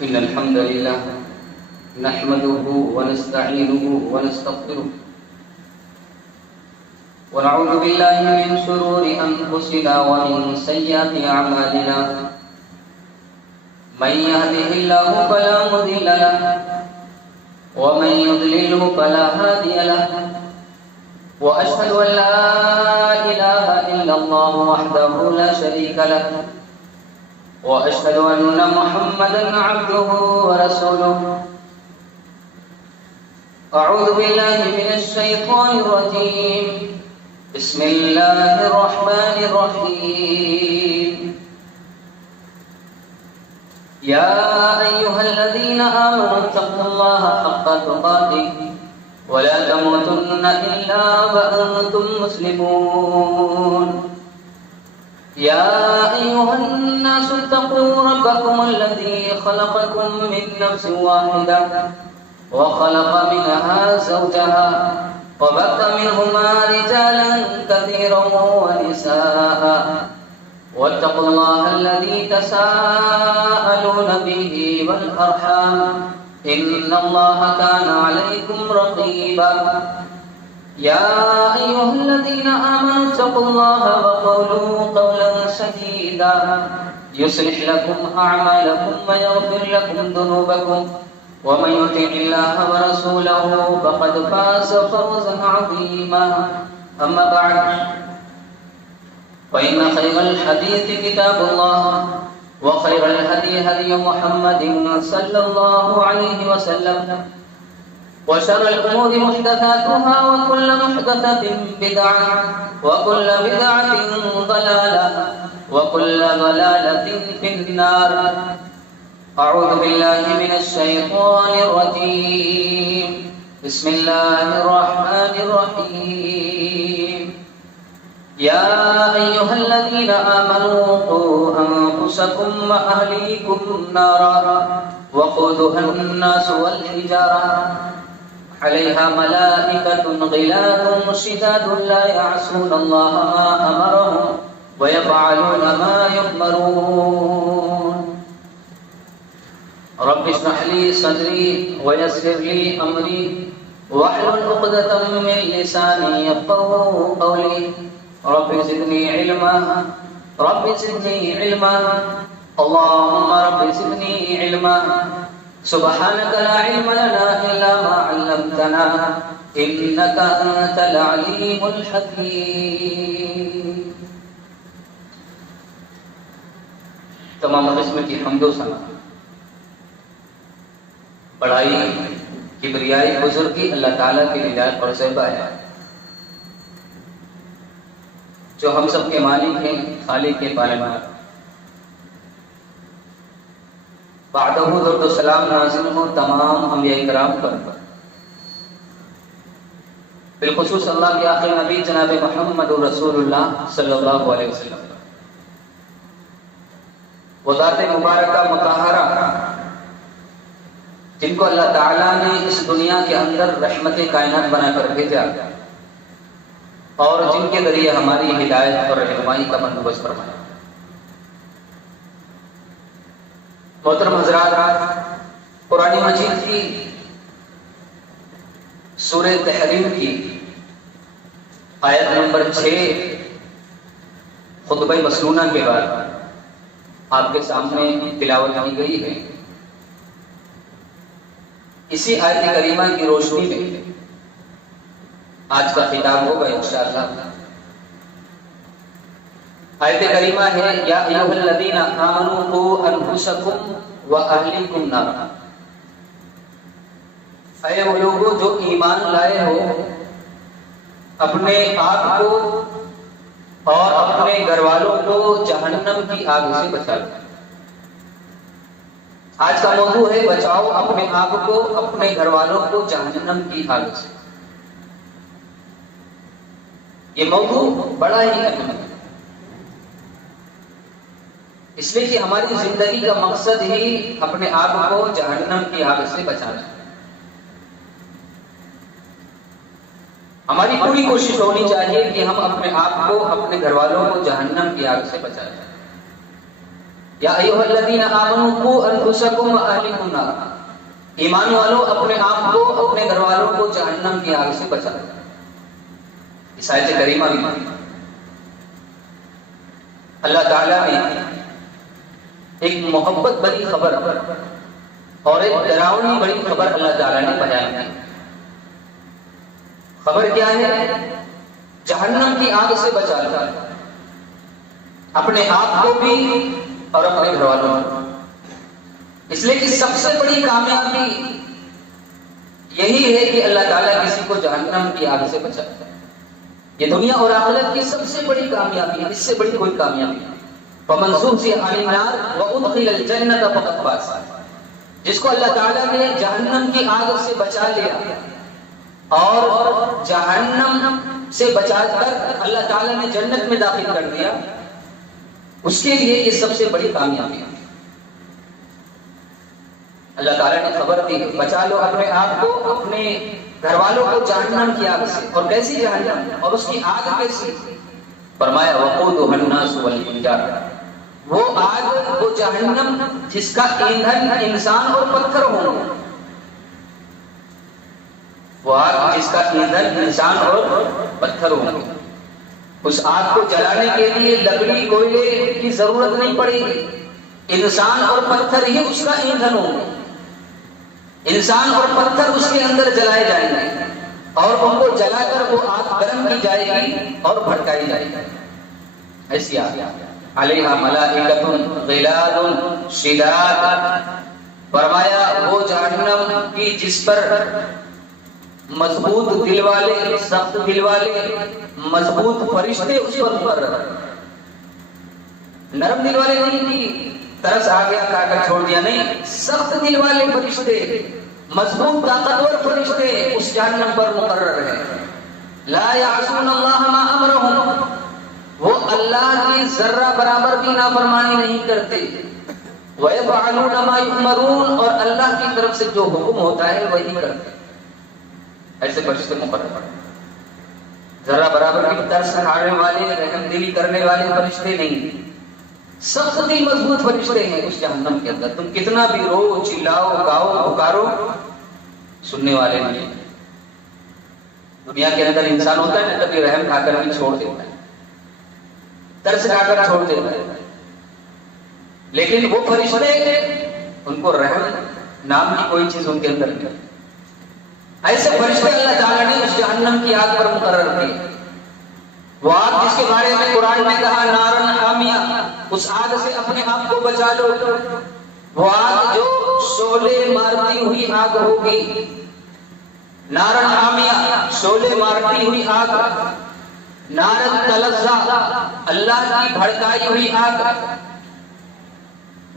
إن الحمد لله نحمده ونستعينه ونستغفره ونعوذ بالله من شرور أنفسنا ومن سيئات أعمالنا من يهده الله فلا مضل له ومن يضلله فلا هادي له وأشهد أن لا إله إلا الله وحده لا شريك له وأشهد أن محمدا عبده ورسوله أعوذ بالله من الشيطان الرجيم بسم الله الرحمن الرحيم يا أيها الذين آمنوا اتقوا الله حق تقاته ولا تموتن إلا وأنتم مسلمون يا أيها الناس اتقوا ربكم الذي خلقكم من نفس واحدة وخلق منها زوجها وبث منهما رجالا كثيرا ونساء واتقوا الله الذي تساءلون به والأرحام إن الله كان عليكم رقيبا يا أيها الذين آمنوا اتقوا الله وقولوا قولا سديدا يصلح لكم أعمالكم ويغفر لكم ذنوبكم ومن يطع الله ورسوله فقد فاز فوزا عظيما أما بعد فإن خير الحديث كتاب الله وخير الهدي هدي محمد صلى الله عليه وسلم وشر الأمور محدثاتها وكل محدثة بدعة وكل بدعة ضلالة وكل ضلالة في النار أعوذ بالله من الشيطان الرجيم بسم الله الرحمن الرحيم يا أيها الذين آمنوا قوا أنفسكم وأهليكم نارا وقودها الناس والحجارة عليها ملائكة غلاظ شداد لا يعصون الله ما أمرهم ويفعلون ما يؤمرون رب اشرح لي صدري ويسر لي أمري واحلل عقدة من لساني يفقهوا قولي رب زدني علما رب زدني علما اللهم رب زدني علما سبحانك لا علم لنا إلا ما علمتنا إنك أنت العليم الحكيم تمام قسم کی حمد و ثنا بڑائی کبریائی بزرگی اللہ تعالیٰ کی ہدایت اور صحبہ ہے جو ہم سب کے مالک ہیں خالق کے پالنہار بعدہ درود و سلام نازل ہو تمام انبیاء کرام پر بالخصوص اللہ کے آخر نبی جناب محمد رسول اللہ صلی اللہ علیہ وسلم وہ ذات مبارکہ مطہرہ جن کو اللہ تعالیٰ نے اس دنیا کے اندر رحمت کائنات بنا کر بھیجا اور جن کے ذریعے ہماری ہدایت اور رہنمائی کا بندوبست فرمایا. محترم حضرات، قرآن مجید کی سورہ تحریم کی آیت نمبر 6 خطبہ مسنونہ کے بعد آپ کے سامنے تلاوت کی گئی ہے. اسی آیت کریمہ کی روشنی میں آج کا خطاب ہوگا انشاءاللہ. آیت کریمہ ہے یا ایھا الذین آمنوا قوا انفسکم واہلیکم نارا. اے وہ لوگوں جو ایمان لائے ہو، اپنے آپ کو اور اپنے گھر والوں کو جہنم کی آگ سے بچا لو. آج کا موضوع ہے بچاؤ اپنے آپ کو اپنے گھر والوں کو جہنم کی آگ سے. یہ موضوع بڑا ہی اہم ہے، اس لیے کہ ہماری زندگی کا مقصد ہی اپنے آپ کو جہنم کی آگ سے بچانا ہے. ہماری پوری کوشش ہونی چاہیے کہ ہم اپنے آپ کو اپنے گھر والوں کو جہنم کی آگ سے بچائیں. یا ایھا الذین آمنوا قوا انفسکم واہلکم نارا، ایمان والوں اپنے آپ کو اپنے گھر والوں کو جہنم کی آگ سے بچاؤ۔ اس آیت کریمہ میں اللہ تعالیٰ نے ایک محبت بڑی خبر اور ایک ڈراؤنی بڑی خبر اللہ تعالیٰ نے بیان کی۔ خبر کیا ہے؟ جہنم کی آگ سے بچا لو، اپنے آپ کو بھی اور اپنے گھر والوں کو۔ اس لیے کہ سب سے بڑی کامیابی یہی ہے کہ اللہ تعالیٰ کسی کو جہنم کی آگ سے بچاتا ہے۔ یہ دنیا اور آخرت کی سب سے بڑی کامیابی ہے، اس سے بڑی کوئی کامیابی نہیں۔ فَمَنْ زُحْزِحَ عَنِ النَّارِ وَأُدْخِلَ الْجَنَّةَ فَقَدْ فَازَ، جس کو اللہ تعالیٰ نے جہنم کی آگ سے بچا لیا اور جہنم سے بچا کر اللہ تعالیٰ نے جنت میں داخل کر دیا، اس کے لیے یہ سب سے بڑی کامیابی ہے۔ اللہ تعالیٰ نے خبر دی، بچا لو اپنے آپ کو، اپنے گھر والوں کو جہنم کی آگ سے۔ اور کیسی جہنم؟ اور اس کی آگ کیسی؟ فرمایا وقودها الناس والحجارہ، وہ آگ، وہ جہنم جس کا ایندھن انسان اور پتھر ہوں، وہ آگ جس کا ایندھن انسان اور پتھر ہوں۔ اس آگ کو جلانے کے لیے لکڑی کوئلے کی ضرورت نہیں پڑے گی، انسان اور پتھر ہی اس کا ایندھن ہوں گے۔ انسان اور پتھر اس کے اندر جلائے جائیں گے اور ان کو جلا کر وہ آگ گرم کی جائے گی اور بھڑکائی جائے گی۔ ایسی آگ علیہا ملائکۃ غلاظ شداد، فرمایا وہ جہنم کی جس پر مضبوط دل والے، سخت دل والے، مضبوط فرشتے اس پر مقرر، نرم دل والے نہیں کہ ترس آ گیا کھا کر چھوڑ دیا، نہیں، سخت دل والے فرشتے، مضبوط طاقتور فرشتے اس جہنم پر مقرر ہیں۔ لا یعصون اللہ ما امرہم، وہ اللہ کی ذرہ برابر بھی نافرمانی نہیں کرتے۔ ویفعلون ما یؤمرون، اور اللہ کی طرف سے جو حکم ہوتا ہے وہی کرتے۔ ایسے فرشتے مقرر، ذرہ برابر بھی ترس کھانے والے، رحم دلی کرنے والے فرشتے نہیں، سخت دل مضبوط فرشتے ہیں اس جہنم کے اندر۔ تم کتنا بھی رو، چلاؤ، گاؤ، پکارو، سننے والے نہیں۔ دنیا کے اندر انسان ہوتا ہے نا، کبھی رحم کھا کر بھی چھوڑ دیتا ہے، ترس کھا کر چھوڑ دیتا ہے، لیکن وہ فرشتے، ان کو رحم نام کی کوئی چیز ان کے اندر نہیں۔ ایسے فرشتے اللہ تعالیٰ نے اس جہنم کی آگ پر مقرر کیے۔ وہ آگ جس کے بارے میں قرآن نے کہا نارن حامیہ، اس آگ سے اپنے آپ کو بچا لو۔ وہ آگ جو شعلے مارتی ہوئی آگ ہوگی، نارن حامیہ، شعلے مارتی ہوئی آگ، نارن تلظا، اللہ کی بھڑکائی ہوئی آگ،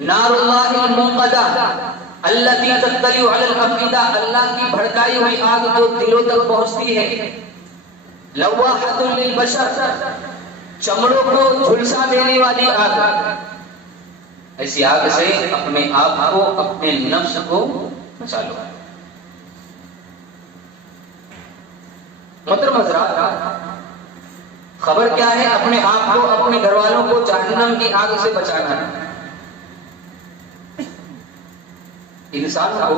نار اللہ الموقدہ التی تطلع علی الافئدہ، اللہ کی بھڑکائی ہوئی آگ جو دلوں تک پہنچتی ہے، لواحۃ للبشر، چمڑوں کو جھلسا دینے والی آگ۔ ایسی آگ سے اپنے آپ کو، اپنے نفس کو بچا لو۔ محترم حضرات، خبر کیا ہے؟ اپنے آپ کو، اپنے گھر والوں کو جہنم کی آگ سے بچانا ہے۔ انسان کو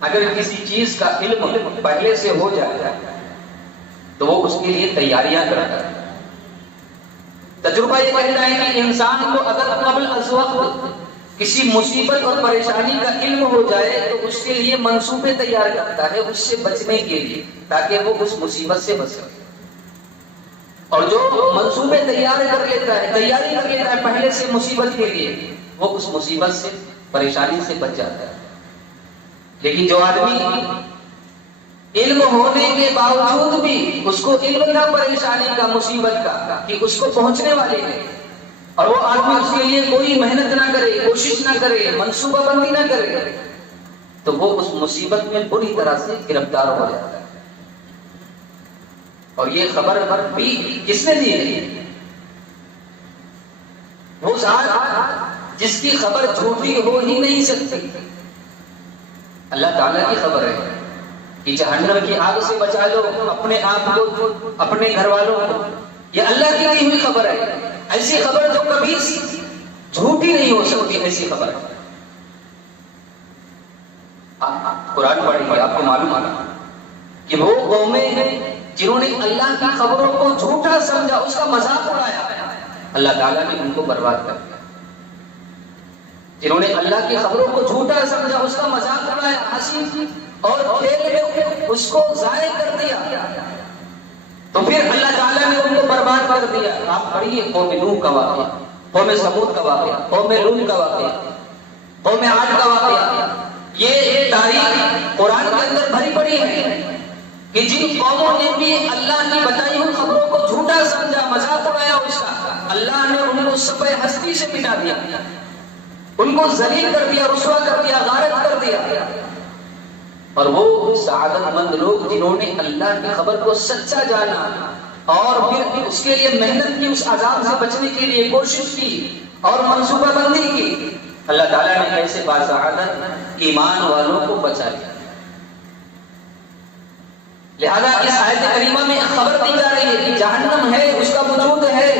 اگر کسی چیز کا علم پہلے سے ہو جائے تو وہ اس کے لیے تیاریاں کرتا ہے۔ تجربہ یہ کہتا ہے کہ انسان کو اگر قبل از وقت کسی مصیبت اور پریشانی کا علم ہو جائے تو اس کے لیے منصوبے تیار کرتا ہے اس سے بچنے کے لیے، تاکہ وہ اس مصیبت سے بچ سکے۔ اور جو منصوبے تیاری کر لیتا ہے پہلے سے مصیبت کے لیے، وہ اس مصیبت سے، پریشانی سے بچ جاتا ہے۔ لیکن جو آدمی علم ہونے کے باوجود بھی اس کو علم تھا پریشانی کا، مصیبت کا، کہ اس کو پہنچنے والی ہے، اور وہ آدمی اس کے لیے کوئی محنت نہ کرے، کوشش نہ کرے، منصوبہ بندی نہ کرے، تو وہ اس مصیبت میں بری طرح سے گرفتار ہو جاتا ہے۔ اور یہ خبر بھی کس نے دی ہے؟ وہ ذات جس کی خبر جھوٹی ہو ہی نہیں سکتی، اللہ تعالیٰ کی خبر ہے کہ جہنم کی آگ سے بچا لو اپنے آپ کو، اپنے گھر والوں کو۔ یہ اللہ کی دی ہوئی خبر ہے، ایسی خبر جو کبھی جھوٹی نہیں ہو سکتی ایسی خبر ہے. قرآن پڑھیے آپ کو معلوم آنا کہ وہ قومیں جنہوں نے اللہ کی خبروں کو جھوٹا سمجھا، اس کا مذاق اڑایا، اللہ تعالیٰ نے ان کو برباد کر دیا. جنہوں نے اللہ کی خبروں کو جھوٹا سمجھا، اس کا مذاق اڑایا، ہنسی اور کھیل میں اس کو ضائع کر دیا، تو پھر اللہ تعالیٰ نے ان کو برباد کر دیا. آپ پڑھیے قوم نوح کا واقعہ، قوم سمود کا واقعہ، قوم لوط کا واقعہ، قوم عاد کا واقعہ. یہ تاریخ قرآن کے اندر بھری پڑی ہے کہ جن قوموں نے بھی اللہ کی بتائی ہوئی خبروں کو جھوٹا سمجھا، مذاق اڑایا اس کا، اللہ نے ان کو صفحہ ہستی سے مٹا دیا، ان کو ذلیل کر دیا، رسوا کر دیا، غارت کر دیا. اور وہ سعادت مند لوگ جنہوں نے اللہ کی خبر کو سچا جانا اور پھر اس کے لیے محنت کی، اس عذاب سے بچنے کے لیے کوشش کی اور منصوبہ بندی کی، اللہ تعالیٰ نے ایسے باسعادت ایمان والوں کو بچا لیا. لہذا اس آیت کریمہ میں خبر دی جا رہی ہے کہ جہنم ہے، اس کا وجود ہے،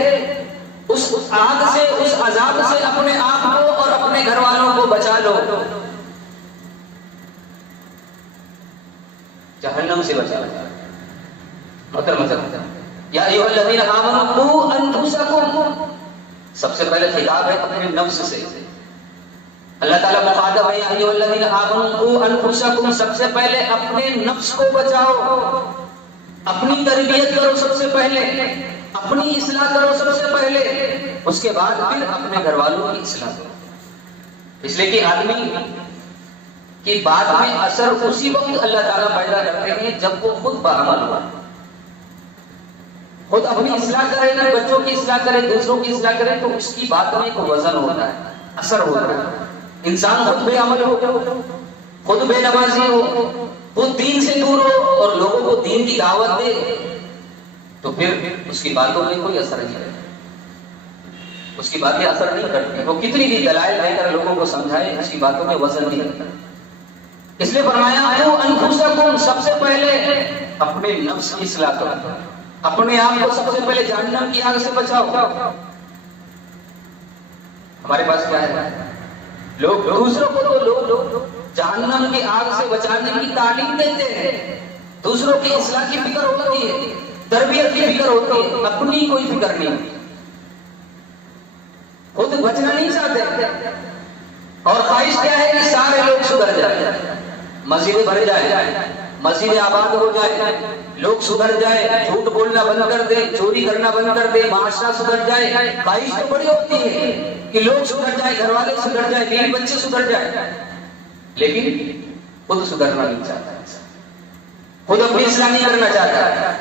اس آگ سے، اس عذاب سے اپنے آپ کو اور اپنے گھر والوں کو بچا لو. جہنم سے بچا لو. یا ایھا الذین آمنوا قوا انفسکم، سب سے پہلے خطاب ہے اپنے نفس سے. اللہ تعالیٰ مخاطب ہے یا ایھا الذین آمنوا قوا انفسکم، سب سے پہلے اپنے نفس کو بچاؤ، اپنی تربیت کرو سب سے پہلے، اپنی اصلاح کرو سب سے پہلے، اس کے بعد پھر اپنے گھر والوں کی اصلاح کرو. اس لیے کہ آدمی کی بات میں اثر اسی وقت اللہ تعالیٰ پیدا کرتے ہیں جب وہ خود بعمل ہو، خود اپنی اصلاح کرے، نہ بچوں کی اصلاح کرے، دوسروں کی اصلاح کرے، تو اس کی بات میں ایک وزن ہوتا ہے، اثر ہوتا ہے. انسان خود بے عمل ہو، خود بے نمازی ہو، خود دین سے دور ہو اور لوگوں کو دین کی دعوت دے، تو پھر اس کی باتوں میں کوئی اثر نہیں رہتا، اس کی باتیں اثر نہیں کرتی. وہ کتنی بھی دلائل دے کر لوگوں کو سمجھائے، اس کی باتوں میں وزن نہیں رہتا. اس لیے فرمایا قوا انفسکم، سب سے پہلے اپنے نفس کی اصلاح کرو، اپنے آپ کو سب سے پہلے جہنم کی آگ سے بچاؤ. ہمارے پاس کیا ہے؟ لوگ دوسروں کو تو لوگ جہنم کی آگ سے بچانے کی تعلیم دیتے ہیں، دوسروں کی اصلاح کی فکر ہوتی ہے، تربیت کی فکر ہوتی ہے، اپنی کوئی فکر نہیں، خود بچنا نہیں چاہتے. اور خواہش کیا ہے کہ سارے لوگ سدھر جائیں، مسجدیں بھر جائیں، مسجدیں آباد ہو جائے، لوگ سدھر جائے، جھوٹ بولنا بند کر دے، چوری کرنا بند کر دے، معاشرہ سدھر جائے. خواہش تو بڑی ہوتی ہے کہ لوگ سدھر جائیں، گھر والے سدھر جائیں، بیوی بچے سدھر جائیں، لیکن خود سدھرنا نہیں چاہتا، خود اپنی اصلاح نہیں کرنا چاہتا.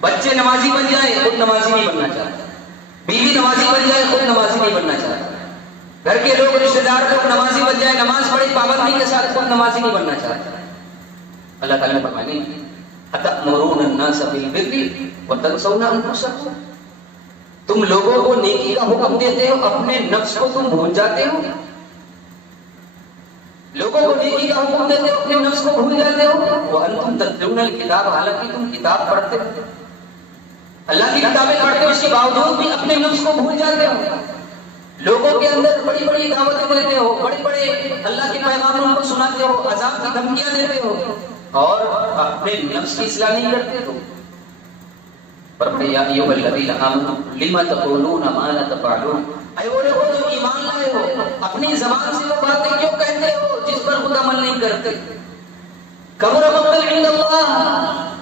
بچے نمازی بن جائیں، خود نمازی نہیں بننا چاہتا، بیوی نمازی بن جائے، خود نمازی نہیں بننا چاہتا، گھر کے لوگ رشتہ دار لوگ نمازی بن جائے، نماز پڑھی پابندی کے ساتھ، خود نمازی نہیں بننا چاہتا. اللہ تعالیٰ نے فرمایا اتأمرون الناس بالبر وتنسون انفسکم، تم لوگوں کو نیکی کا حکم دیتے ہو، اپنے نفس کو تم بھول جاتے ہو. لوگوں کو نیکی کا حکم دیتے ہو، اپنے نفس کو بھول جاتے ہو. وانتم تتلون الکتاب، حالانکہ تم کتاب پڑھتے ہو، اللہ کی کتابیں پڑھتے ہو، اس کے باوجود بھی اپنے نفس کو بھول جاتے ہو. لوگوں کے اندر بڑی بڑی دعوتیں دیتے ہو، بڑے بڑے اللہ کے پیغاموں کو سناتے ہو، عذاب کی دھمکیاں دیتے ہو، اور اپنے نفس کی اصلاح نہیں کرتے ہو. فرمایا یا ایھا الذین آمنوا لم تقولون ما لا تفعلون، اے وہ لوگ جو ایمان لائے ہو، اپنی زبان سے وہ باتیں کیوں کہتے ہو جس پر خود عمل نہیں کرتے. کبر مقتا عند اللہ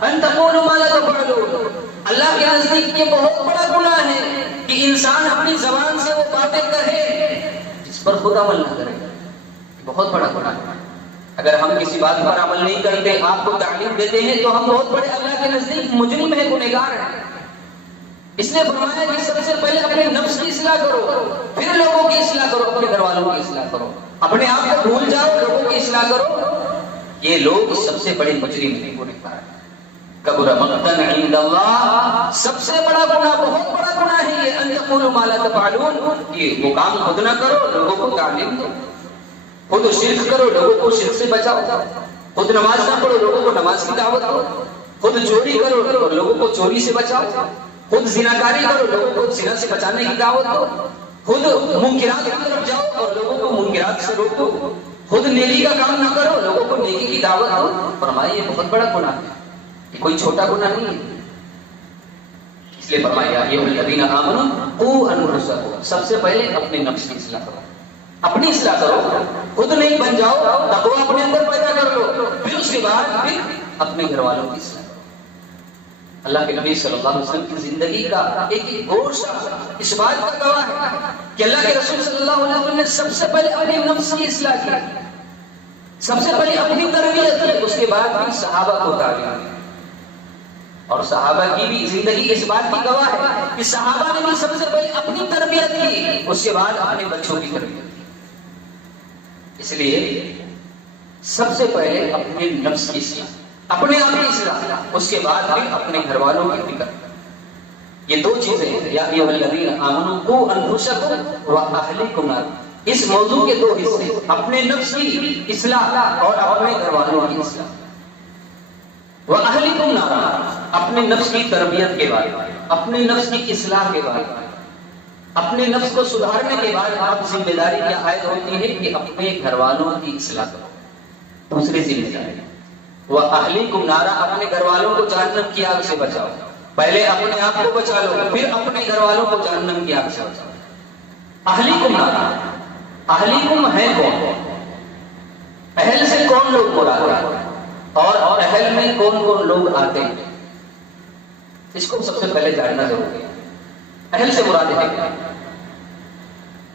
ان تقولوا ما لا تفعلون، اللہ کے نزدیک یہ بہت بڑا گناہ ہے کہ انسان اپنی زبان سے وہ باتیں کہے جس پر خود عمل نہ کرے. بہت بڑا گناہ ہے. اگر ہم کسی بات پر عمل نہیں کرتے، آپ کو تعلیم دیتے ہیں، تو ہم بہت بڑے اللہ کے نزدیک مجرم ہیں، گنہگار ہیں. اس لیے فرمایا کہ سب سے پہلے اپنے نفس کی اصلاح کرو، پھر لوگوں کی اصلاح کرو، اپنے گھر والوں کی اصلاح کرو. اپنے آپ کو بھول جاؤ، لوگوں کی اصلاح کرو. یہ لوگ سب سے بڑے مجرم ہیں، گنہگار ہیں. کبر مقتا عند اللہ، سب سے بڑا گناہ، بہت بڑا گناہ ہے یہ، ان تقولوا ما لا تفعلون، یہ وہ کام خود نہ کرو، لوگوں کو تعلیم دو. خود شرک کرو، لوگوں کو شرک سے بچاؤ. خود نماز نہ پڑھو، لوگوں کو نماز کی دعوت دو. خود چوری کرو اور لوگوں کو چوری سے بچاؤ. خود زناکاری کرو، لوگوں کو زنا سے بچانے کی دعوت دو. خود منکرات کی طرف جاؤ اور لوگوں کو منکرات سے روکو، خود نیکی کا کام نہ کرو، لوگوں کو نیکی کی دعوت دو۔ فرمایا یہ بہت بڑا گناہ ہے، یہ کوئی چھوٹا گناہ نہیں ہے۔ اس لیے فرمایا یہ الذین آمنوا قوا انفسکم، سب سے پہلے اپنے نفس کی اصلاح کرو، اپنی اصلاح کرو، خود نیک بن جاؤ، تقویٰ اپنے اندر پیدا کر لو، پھر اس کے بعد پھر اپنے گھر والوں کی اصلاح کرو۔ اللہ کے نبی صلی اللہ علیہ وسلم کی زندگی کا ایک ایک گوشہ اس بات کا گواہ ہے کہ اللہ کے رسول صلی اللہ علیہ وسلم نے سب سے پہلے اپنے نفس کی اصلاح کی، سب سے پہلے اپنی تربیت کی، اس کے بعد پھر صحابہ کو تعلیم دی۔ اور صحابہ کی بھی زندگی اس بات کی گواہ ہے کہ صحابہ نے بھی سب سے پہلے اپنی تربیت کی، اس کے بعد اپنے بچوں کی تربیت کی۔ اس لیے سب سے پہلے اپنے نفس کی اصلاح، اپنے آپ کی اصلاح، اس کے بعد پھر اپنے گھر والوں کی فکر۔ یہ دو چیزیں ہیں، یا ایھا الذین آمنوا قوا انفسکم واہلیکم نارا۔ اس موضوع کے دو حصے، اپنے نفس کی اصلاح اور اپنے گھر والوں کی اصلاح۔ واہلیکم نارا، اپنے نفس کی تربیت کے بعد، اپنے نفس کی اصلاح کے بعد، اپنے نفس کو سدھارنے کے بعد آپ ذمہ داری کیا عائد ہوتی ہے کہ اپنے گھر والوں کی اصلاح کرو۔ دوسری ذمہ داری وَأَهْلِكُمْ نَارًا، اپنے گھر والوں کو جہنم کی آگ سے بچاؤ۔ پہلے اپنے آپ کو بچا لو، پھر اپنے گھر والوں کو جہنم کی آگ سے بچاؤ۔ اہلیکم نارا، اہلیکم ہے کون؟ اہل سے کون لوگ مراد ہے اور اہل میں کون کون لوگ آتے ہیں، اس کو سب سے پہلے جاننا ضروری ہے۔ اہل سے مراد ہے کیا؟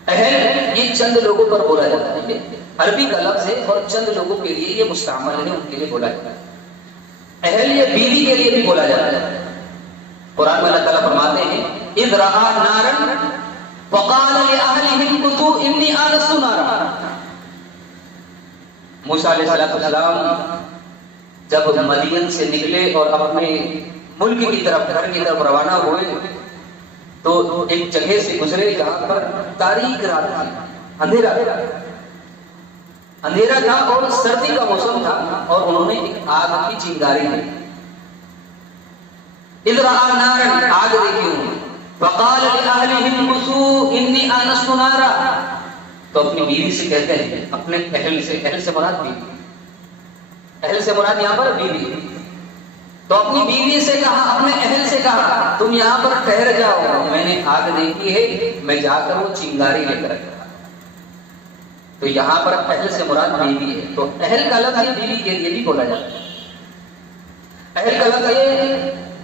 اہل یہ چند لوگوں پر بولا جاتا ہے، عربی کا لفظ ہے اور چند لوگوں کے لیے یہ مستعمل ہے، ان کے لیے بولا جاتا ہے۔ اہل یہ بیوی کے لیے بھی بولا جاتا ہے۔ قرآن میں اللہ تعالیٰ فرماتے ہیں اذ رأى نارا فقال لأهلهم كثوا إني آنست نارا۔ موسیٰ علیہ السلام جب مدین سے نکلے اور اپنے ملک کی طرف، گھر کی طرف روانہ ہوئے تو ایک جگہ سے گزرے جہاں پر تاریک رات تھی، اندھیرا تھا اور سردی کا موسم تھا، اور انہوں نے ایک آگ کی چنگاری دی۔ اذ رأى نارا، آگ دیکھی انہوں نے، فقال لأهلهم كثوا إني آنست نارا، تو اپنی بیوی سے کہتے ہیں، اپنے اہل سے، اہل سے مراد بیوی، اہل سے مراد یہاں پر بیوی، تو اپنی بیوی سے کہا، اپنے اہل سے کہا تم یہاں پر ٹھہر جاؤ، میں نے آگ دیکھی ہے، میں جا کر وہ چنگاری لے کر آیا۔ تو یہاں پر اہل سے مراد بیوی ہے، تو اہل کا لفظ بیوی کے لیے بھی بولا جاتا ہے، اہل کا لفظ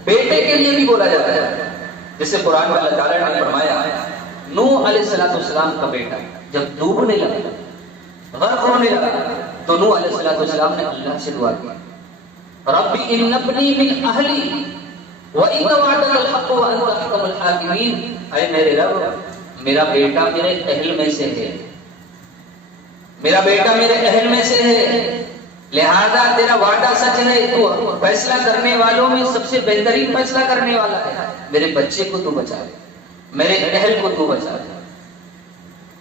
بیٹے کے لیے بھی بولا جاتا ہے۔ جیسے قرآن میں اللہ تعالیٰ نے فرمایا نوح علیہ السلام کا بیٹا جب ڈوبنے لگا، غرق ہونے لگا، تو نوح علیہ السلام نے اللہ سے دعا کی رب ان ابنی من اہلی وان وعدک الحق وانت احکم الحاکمین، اے میرے رب میرا بیٹا میرے اہل میں سے ہے، میرا بیٹا میرے اہل میں سے ہے، لہذا تیرا وعدہ سچ ہے، تو فیصلہ کرنے والوں میں سب سے بہترین فیصلہ کرنے والا ہے، میرے بچے کو تو بچا دے، میرے اہل کو تو بچا دے۔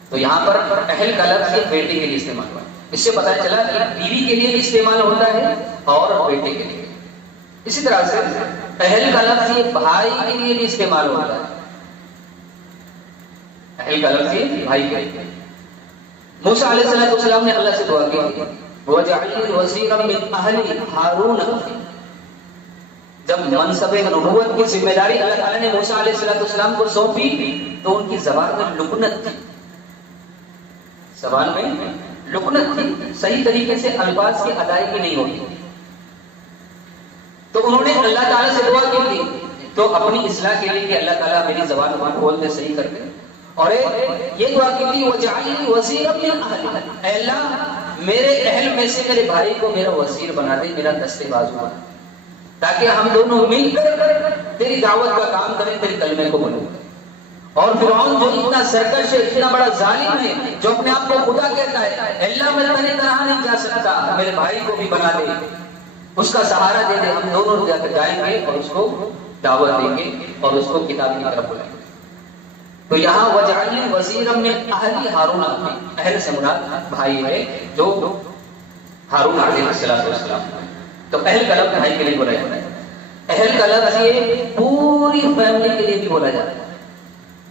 تو یہاں پر اہل کا لفظ یہ بیٹے کے لیے استعمال ہوا، اس سے پتہ چلا کہ بیوی کے لیے بھی استعمال ہوتا ہے اور بیٹے کے لیے۔ اسی طرح سے اہل کا لفظ یہ بھائی کے لیے بھی استعمال ہوتا ہے، اہل کا لفظ یہ بھائی کے لیے۔ موسیٰ علیہ السلام نے اللہ سے دعا کی وَجَعَلْنِي وَزِيرًا مِنْ أَهْلِي هَارُونَ، جب منصب نبوت کی ذمہ داری اللہ تعالیٰ نے موسیٰ علیہ السلام کو سونپی تو ان کی زبان میں لکنت تھی، زبان میں لکنت تھی، صحیح طریقے سے الفاظ کی ادائیگی نہیں ہوتی، تو انہوں نے اللہ تعالیٰ سے دعا کی تھی تو اپنی اصلاح کے لیے کہ اللہ تعالیٰ میری زبان کو کھول دے، صحیح کر دے، اور یہ دعا کی تھی وَجَعَلْنِي وَزِيرًا مِنْ أَهْلِي، اے اللہ میرے اہل میں سے میرے بھائی کو میرا وزیر بنا دے، میرا دستے بازو بنا، تاکہ ہم دونوں مل کر تیری دعوت کا کام کریں، تیرے کلمے کو بولیں۔ اور فرعون جو اتنا سرکش ہے، اتنا بڑا ظالم ہے، جو اپنے آپ کو خدا کہتا ہے، اللہ میں تیری طرح نہیں جا سکتا، میرے بھائی کو بھی بنا دے، اس کا سہارا دے دے، ہم دونوں جا کر جائیں گے اور اس کو دعوت دیں گے اور اس کو کتاب کی طرف بلائیں گے۔ تو یہاں وَجَعَلْنِي وَزِيرًا مِنْ أَهْلِي ہارون، اہل سے مراد بھائی ہے جو ہارون علیہ السلام، تو اہل کا لفظ بھائی کے لیے بولا جاتا ہے۔ اہل کا لفظ یہ پوری فیملی کے لیے بھی بولا جاتا ہے،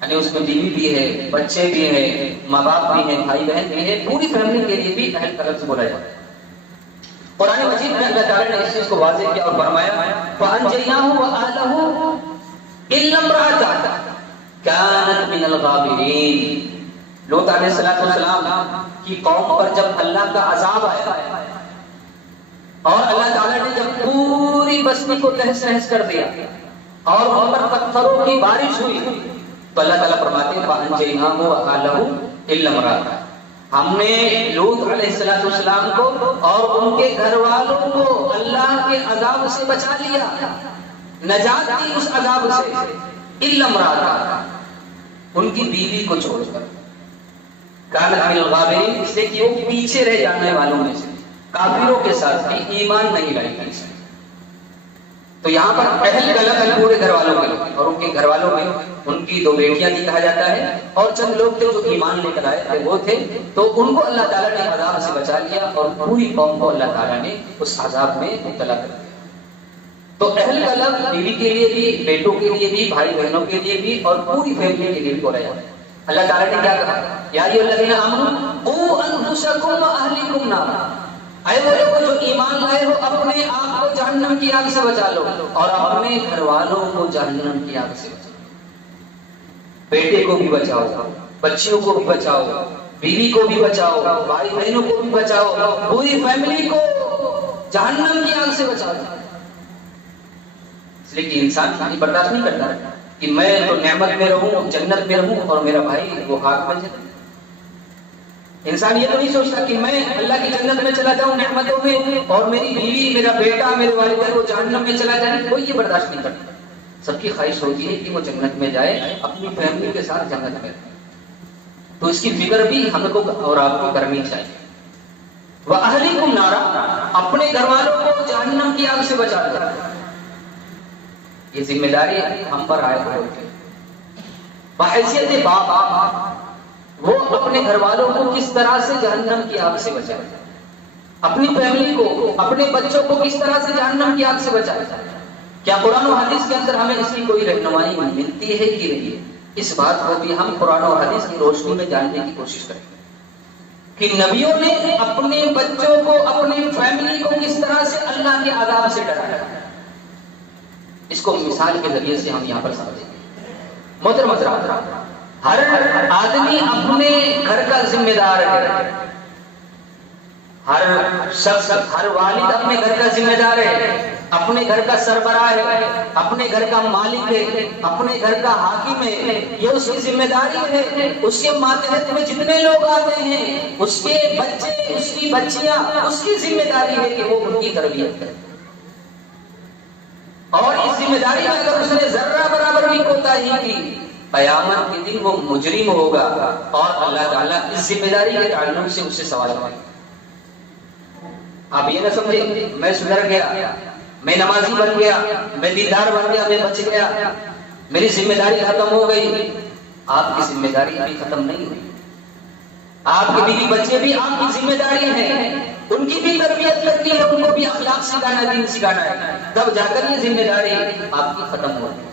یعنی اس میں بیوی بھی ہے، بچے بھی ہیں، ماں باپ بھی ہیں، بھائی بہن بھی ہیں، پوری فیملی کے لیے بھی اہل کا لفظ بولا جاتا ہے۔ قرآن مجید میں اللہ تعالیٰ نے اس چیز کو واضح کیا اور فرمایا فَأَنْجَيْنَاهُ وَأَهْلَهُ إِلَّا امْرَأَتَهُ كَانَتْ مِنَ الْغَابِرِينَ۔ لوط علیہ السلام کی قوم پر جب اللہ کا عذاب آیا اور اللہ تعالیٰ نے جب پوری بستی کو تہس نہس کر دیا اور وہاں پر پتھروں کی بارش ہوئی تو اللہ تعالیٰ فرماتے ہیں فَأَنْجَيْنَاهُ وَأَهْلَهُ إِلَّا امْرَأَتَهُ، ہم نے لوط علیہ السلام کو اور ان کے گھر والوں کو اللہ کے عذاب سے بچا لیا، نجات دی اس عذاب سے، الا امرأتہ، ان کی بیوی کو چھوڑ کر، کانت من الغابرین، اس لیے کہ وہ پیچھے رہ جانے والوں میں سے، کافروں کے ساتھ بھی، ایمان نہیں لائی تھی۔ تو یہاں پر اہل کا لفظ پورے گھر والوں کے لیے، اور ان کے گھر والوں میں ان کی 2 بیٹیاں بھی کہا جاتا ہے، اور چند لوگ تھے جو ایمان لے کر آئے تھے وہ تھے، تو ان کو اللہ تعالیٰ نے عذاب سے بچا لیا اور پوری قوم کو اللہ تعالیٰ نے اس عذاب میں مبتلا کر دیا۔ تو اہل کا لفظ بیوی کے لیے بھی، بیٹوں کے لیے بھی، بھائی بہنوں کے لیے بھی اور پوری فیملی کے لیے بھی بولا جاتا ہے۔ اللہ تعالیٰ نے کیا کہا؟ یا ایھا الذین آمنوا قوا انفسکم واہلیکم نارا، اے وہ لوگ جو ایمان لائے ہو اپنے آپ کو جہنم کی آگ سے بچا لو اور اپنے گھر والوں کو جہنم کی آگ سے بچاؤ۔ بیٹے کو بھی بچاؤ، بچیوں کو بھی بچاؤ، بیوی کو بھی بچاؤ، بھائی بہنوں کو بھی بچاؤ، پوری فیملی کو جہنم کی آگ سے بچاؤ۔ اس لیے کہ انسان برداشت نہیں کرتا کہ میں تو نعمت میں رہوں، جنت میں رہوں اور میرا بھائی وہ خاک میں چلے۔ انسان یہ تو نہیں سوچتا کہ میں اللہ کی جنت میں چلا جاؤں نعمتوں میں اور میری بیوی، میرا بیٹا، میرے والدین وہ جہنم میں چلا جائے، کوئی یہ برداشت نہیں کرتا۔ سب کی خواہش ہوتی ہے کہ وہ جنت میں جائے، اپنی فیملی کے ساتھ جنت میں رہے، تو اس کی فکر بھی ہم کو اور آپ کو کرنی چاہیے۔ وَأَهْلِكُمْ نَارًا، اپنے گھر والوں کو جہنم کی آگ سے بچا دو۔ یہ ذمہ داری ہم پر عائد ہوتی ہے۔ بحیثیت باپ وہ اپنے گھر والوں کو کس طرح سے جہنم کی آگ سے بچائے، اپنی فیملی کو، اپنے بچوں کو کس طرح سے جہنم کی آگ سے بچائے۔ کیا قرآن و حدیث کے اندر ہمیں اس کی کوئی رہنمائی ملتی ہے کہ نہیں؟ اس بات کو بھی ہم قرآن و حدیث کی روشنی میں جاننے کی کوشش کریں کہ نبیوں نے اپنے بچوں کو، اپنی فیملی کو کس طرح سے اللہ کے عذاب سے ڈرایا۔ اس کو مثال کے ذریعے سے ہم یہاں پر سمجھیں گے۔ محترم حضرات، ہر آدمی اپنے گھر کا ذمہ دار ہے، ہر شخص، ہر والد اپنے گھر کا ذمہ دار ہے، اپنے گھر کا سربراہ ہے، اپنے گھر کا مالک ہے، اپنے گھر کا حاکم ہے، یہ اس کی ذمہ داری ہے۔ اس کے ماتحت میں جتنے لوگ آتے ہیں، اس کے بچے، اس کی بچیاں، اس کی ذمہ داری ہے کہ وہ ان کی تربیت کرے، اور اس ذمہ داری میں اگر اس نے ذرہ برابر بھی کوتاہی کی، قیامت کے دن وہ مجرم ہوگا اور اللہ تعالیٰ اس ذمہ داری کے تعلق سے اس سے سوال کرے گا۔ آپ یہ نہ سمجھیں میں سدھر گیا، میں نمازی بن گیا، میں دیندار بن گیا، میں بچ گیا، میری ذمہ داری ختم ہو گئی۔ آپ کی ذمہ داری ابھی ختم نہیں ہوئی۔ آپ کے بیوی بچے بھی آپ کی ذمہ داری ہیں، ان کی بھی تربیت کرنی ہے، ان کو بھی اخلاق سکھانا، دین سکھانا ہے، تب جا کر یہ ذمہ داری آپ کی ختم ہو گئی۔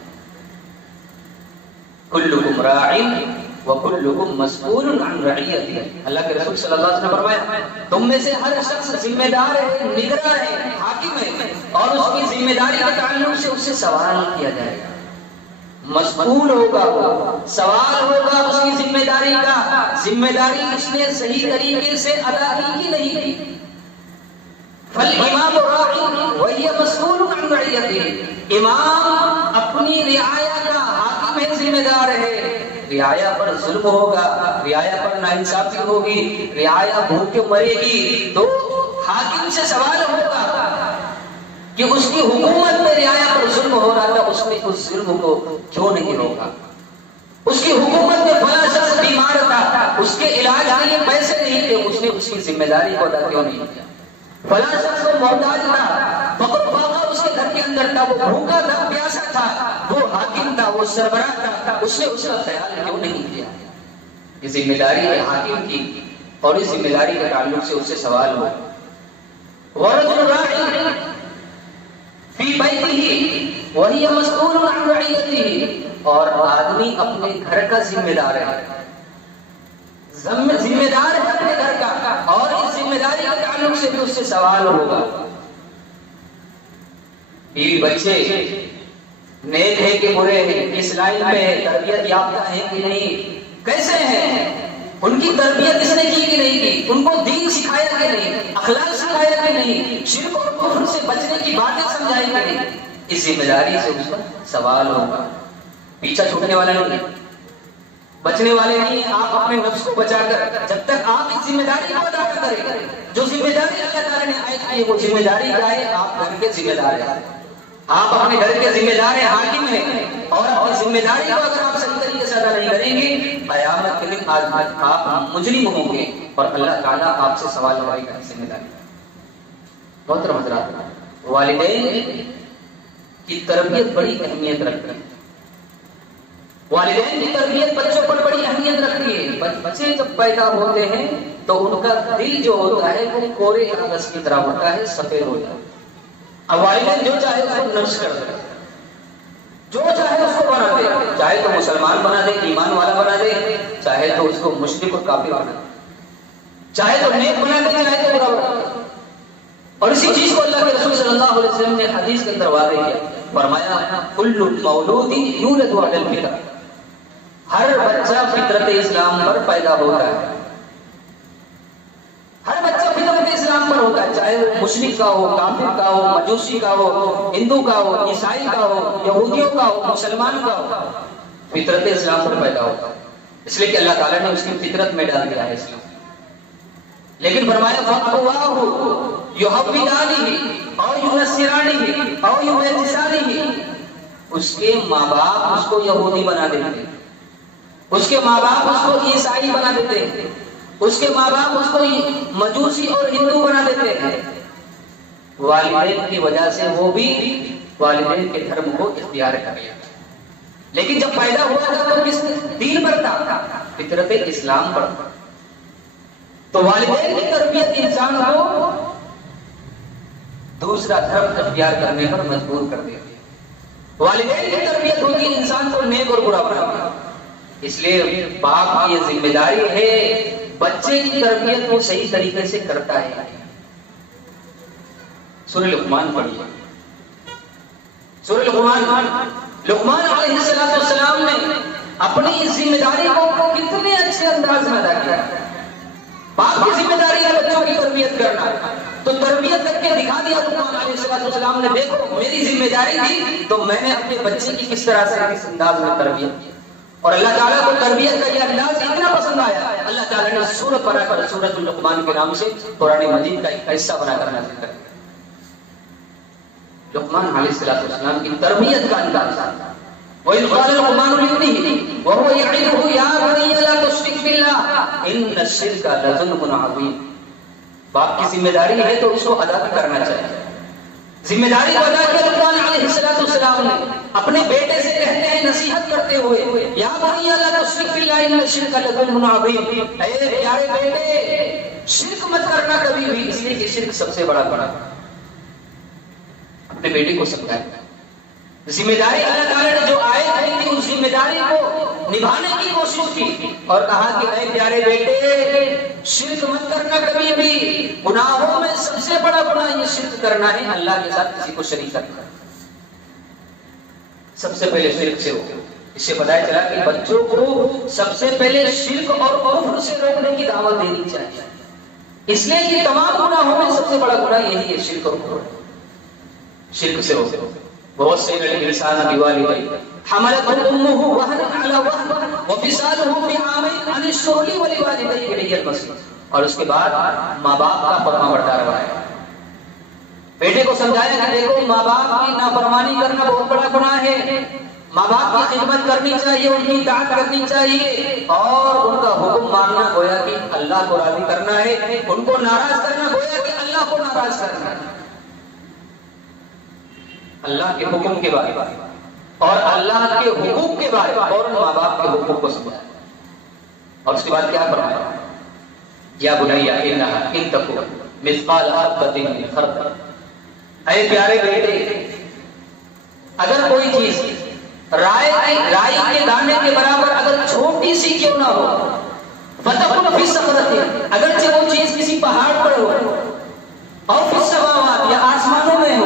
کلکم راع وکلکم مسئول عن رعیتہ، اللہ کے رسول صلی اللہ علیہ وسلم نے فرمایا تم میں سے ہر شخص ذمہ دار ہے، نگراں ہے، حاکم ہے، اور اس کی ذمہ داری کے تعلق سے اس سے سوال کیا جائے گا، مسئول ہوگا، سوال ہوگا اس کی ذمہ داری کا، ذمہ داری اس نے صحیح طریقے سے ادا کی کہ نہیں کی۔ فالامام راع وہی مسئول عن رعیتہ، امام اپنی رعایا کا حاکم ہے، ذمہ دار ہے، رعایا پر ظلم ہوگا، رعایا پر ناانصافی ہوگی، رعایا بھوکے مرے گی تو حاکم سے سوال ہوگا کہ اس کی حکومت میں رعایا پر ظلم ہو رہا تھا، اس نے اس ظلم کو کیوں نہیں روکا، اس کی حکومت میں فلاں شخص بیمار تھا، اس کے علاج کے لیے پیسے نہیں تھے، اس نے اس کی ذمہ داری کو ادا کیوں نہیں کیا، فلاں شخص کو محتاج تھا، فقط واقع اس کے گھر کے اندر تھا، وہ بھوکا تھا، پیاسا تھا، وہ حاکم تھا، وہ سربراہ تھا، اس نے اس کا خیال کیوں نہیں کیا۔ یہ ذمہ داری ہے حاکم کی، اور اس ذمہ داری کے تعلق سے اس سے سوال ہوا۔ ورجل راع فی بیتہ وہی مسئول عن رعیتہ، اور آدمی اپنے گھر کا ذمہ دار ہے، ذمہ دار ہے اپنے گھر کا، اور اس ذمہ داری کے تعلق سے بھی اس سے سوال ہوگا۔ بیوی بچے نیک ہے کہ برے ہیں، کس لائن پہ ہے، تربیت یافتہ ہے کہ نہیں، کیسے ہیں، ان کی تربیت اس نے کی کہ نہیں کی، ان کو دین سکھایا کہ نہیں، اخلاق سکھایا کہ نہیں، شرک اور کفر سے بچنے کی باتیں سمجھائی کہ نہیں، اس ذمہ داری سے اس پر سوال ہوگا۔ پیچھا چھوٹنے والا نہیں، بچنے والے نہیں، آپ اپنے نفس کو بچا کر جب تک آپ اس ذمہ داری کو ادا کریں، جو ذمہ داری اللہ تعالیٰ نے عائد کی ہے وہ ذمہ داری کیا ہے، آپ گھر کے ذمہ دار ہیں، آپ اپنے گھر کے ذمہ دار ہیں، حاکم ہیں، اور اپنی ذمہ داری کو اگر آپ صحیح طریقے سے ادا نہیں کریں گے، قیامت کے دن آپ مجرم ہوں گے اور اللہ تعالیٰ آپ سے سوال کرے گا ذمہ داری۔ محترم حضرات، والدین کی تربیت بڑی اہمیت رکھتی ہے، والدین کی تربیت بچوں پر بڑی اہمیت رکھتی ہے۔ بچے جب پیدا ہوتے ہیں تو ان کا دل جو ہوتا ہے وہ کورے کاغذ کی طرح ہوتا ہے، سفید ہوتا ہے۔ اب والدین جو چاہے اس کو نفس کر دے، جو چاہے اس کو بنا دے، چاہے تو مسلمان بنا دے، ایمان والا بنا دے، چاہے تو اس کو مشرک اور کافر بنا دے، چاہے تو نیک بنا دے، چاہے تو برا بنا دے۔ اور اسی چیز کو اللہ کے رسول صلی اللہ علیہ وسلم نے حدیث کے اندر واضح کیا، فرمایا کل مولود یولد علی الفطرہ، ہر بچہ فطرت اسلام پر پیدا ہوتا ہے، ہر بچہ فطرت اسلام پر ہوتا ہے، چاہے وہ مشرک کا ہو، کافر کا ہو، مجوسی کا ہو، ہندو کا ہو، عیسائی کا ہو، یہودیوں کا ہو، مسلمان کا ہو، فطرت اسلام پر پیدا ہوتا ہے، اس لیے کہ اللہ تعالیٰ نے اس کی فطرت میں ڈال دیا ہے اسلام۔ لیکن فرمایا فَأَبْوَاهُ يُحَوِّدَانِهِ أَوْ يُنَصِّرَانِهِ أَوْ يُمَجِّسَانِهِ، اس کے ماں باپ اس کو یہودی بنا دیتے ہیں، اس کے ماں باپ اس کو عیسائی بنا دیتے ہیں، اس کے ماں باپ اس کو مجوسی اور ہندو بنا دیتے ہیں، والدین کی وجہ سے وہ بھی والدین کے دھرم کو اختیار کر لیا۔ لیکن جب پیدا ہوا تھا تو کس دین پر تھا؟ فطرت اسلام پر تھا۔ تو والدین کی تربیت انسان کو دوسرا دھرم اختیار کرنے پر مجبور کر دیتی ہے۔ والدین کی تربیت ہوگی انسان کو نیک اور برا بناتی، اس لیے باپ کی یہ ذمہ داری ہے بچے کی تربیت کو صحیح طریقے سے کرتا ہے۔ سورہ لقمان پڑھیے، سورہ لقمان علیہ السلام نے اپنی اس ذمہ داری کو کتنے اچھے انداز میں ادا کیا۔ باپ کی ذمہ داری ہے بچوں کی تربیت کرنا، تو تربیت کر کے دکھا دیا لقمان علیہ السلام نے، دیکھو میری ذمہ داری تھی تو میں نے اپنے بچے کی کس طرح سے کس انداز میں تربیت کی، اور اللہ تعالیٰ کو تربیت کا یہ انداز اتنا پسند آیا، اللہ تعالیٰ نے سورۃ بنا کر سورۃ لقمان کے نام سے قرآن مجید کا ایک حصہ بنا کر نازل کر دیا۔ لقمان علیہ السلام کی تربیت کا انداز، وَإِذْ قَالَ لُقْمَانُ لِابْنِهِ وَهُوَ يَعِظُهُ يَا بَنِيَّ لَا تُشْرِكْ بِاللَّهِ إِنَّ الشِّرْكَ لَظُلْمٌ عَظِيمٌ۔ باپ کی ذمہ داری ہے تو اس کو ادا کرنا چاہیے، ذمہ داری کو ادا کیا لقمان علیہ السلام نے، اپنے بیٹے سے کہتے ہیں نصیحت کرتے ہوئے، یا بنی لا تشرک باللہ ان الشرک لظلم عظیم، اے پیارے بیٹے شرک مت کرنا کبھی بھی، اس لیے کہ شرک سب سے بڑا گناہ ہے۔ اپنے بیٹے کو سمجھایا، ذمہ داری اللہ تعالیٰ نے جو آیت دی تھی اس ذمہ داری کو نبھانے کی کوشش کی، اور کہا کہ اے پیارے بیٹے شرک مت کرنا کبھی بھی، گناہوں میں سب سے بڑا گناہ یہ شرک کرنا ہے، اللہ کے ساتھ کسی کو شریک کرنا۔ سب سے پہلے شرک سے ہو، اس سے پتہ چلا کہ بچوں کو سب سے پہلے شرک اور کفر سے روکنے کی دعوت دینی چاہیے، اس لیے کہ تمام گناہوں میں سب سے بڑا گناہ یہی ہے، شرک اور کفر۔ شرک سے ہو، بہت سے انسان بوالدیہ حملته امه وهنا على وهن وفصاله في عامين عن الشغل ولوالديه اليه المصير، اور اس کے بعد ماں باپ کا فرما بردار بنایا، بیٹے کو سمجھایا کہ دیکھو ماں باپ کی نافرمانی کرنا بہت بڑا گناہ ہے، ماں باپ کی خدمت کرنی چاہیے، ان کی اطاعت کرنی چاہیے، اور ان کا حکم ماننا گویا کہ اللہ کو راضی کرنا ہے، ان کو ناراض کرنا گویا کہ اللہ کو ناراض کرنا ہے۔ اللہ کے حکم کے بارے اور اللہ کے حقوق کے بارے فوراً ماں باپ کے حقوق کو سمجھا، اور اس کے بعد کیا فرمایا، یا بنی انھا ان تک مثقال حبۃ من خردل، اے پیارے بیٹے اگر کوئی چیز رائی کے دانے کے برابر اگر چھوٹی سی کیوں نہ ہو، فتکن فی الصخرۃ، اگرچہ وہ چیز کسی پہاڑ پر ہو، او فی السماوات یا آسمانوں میں ہو،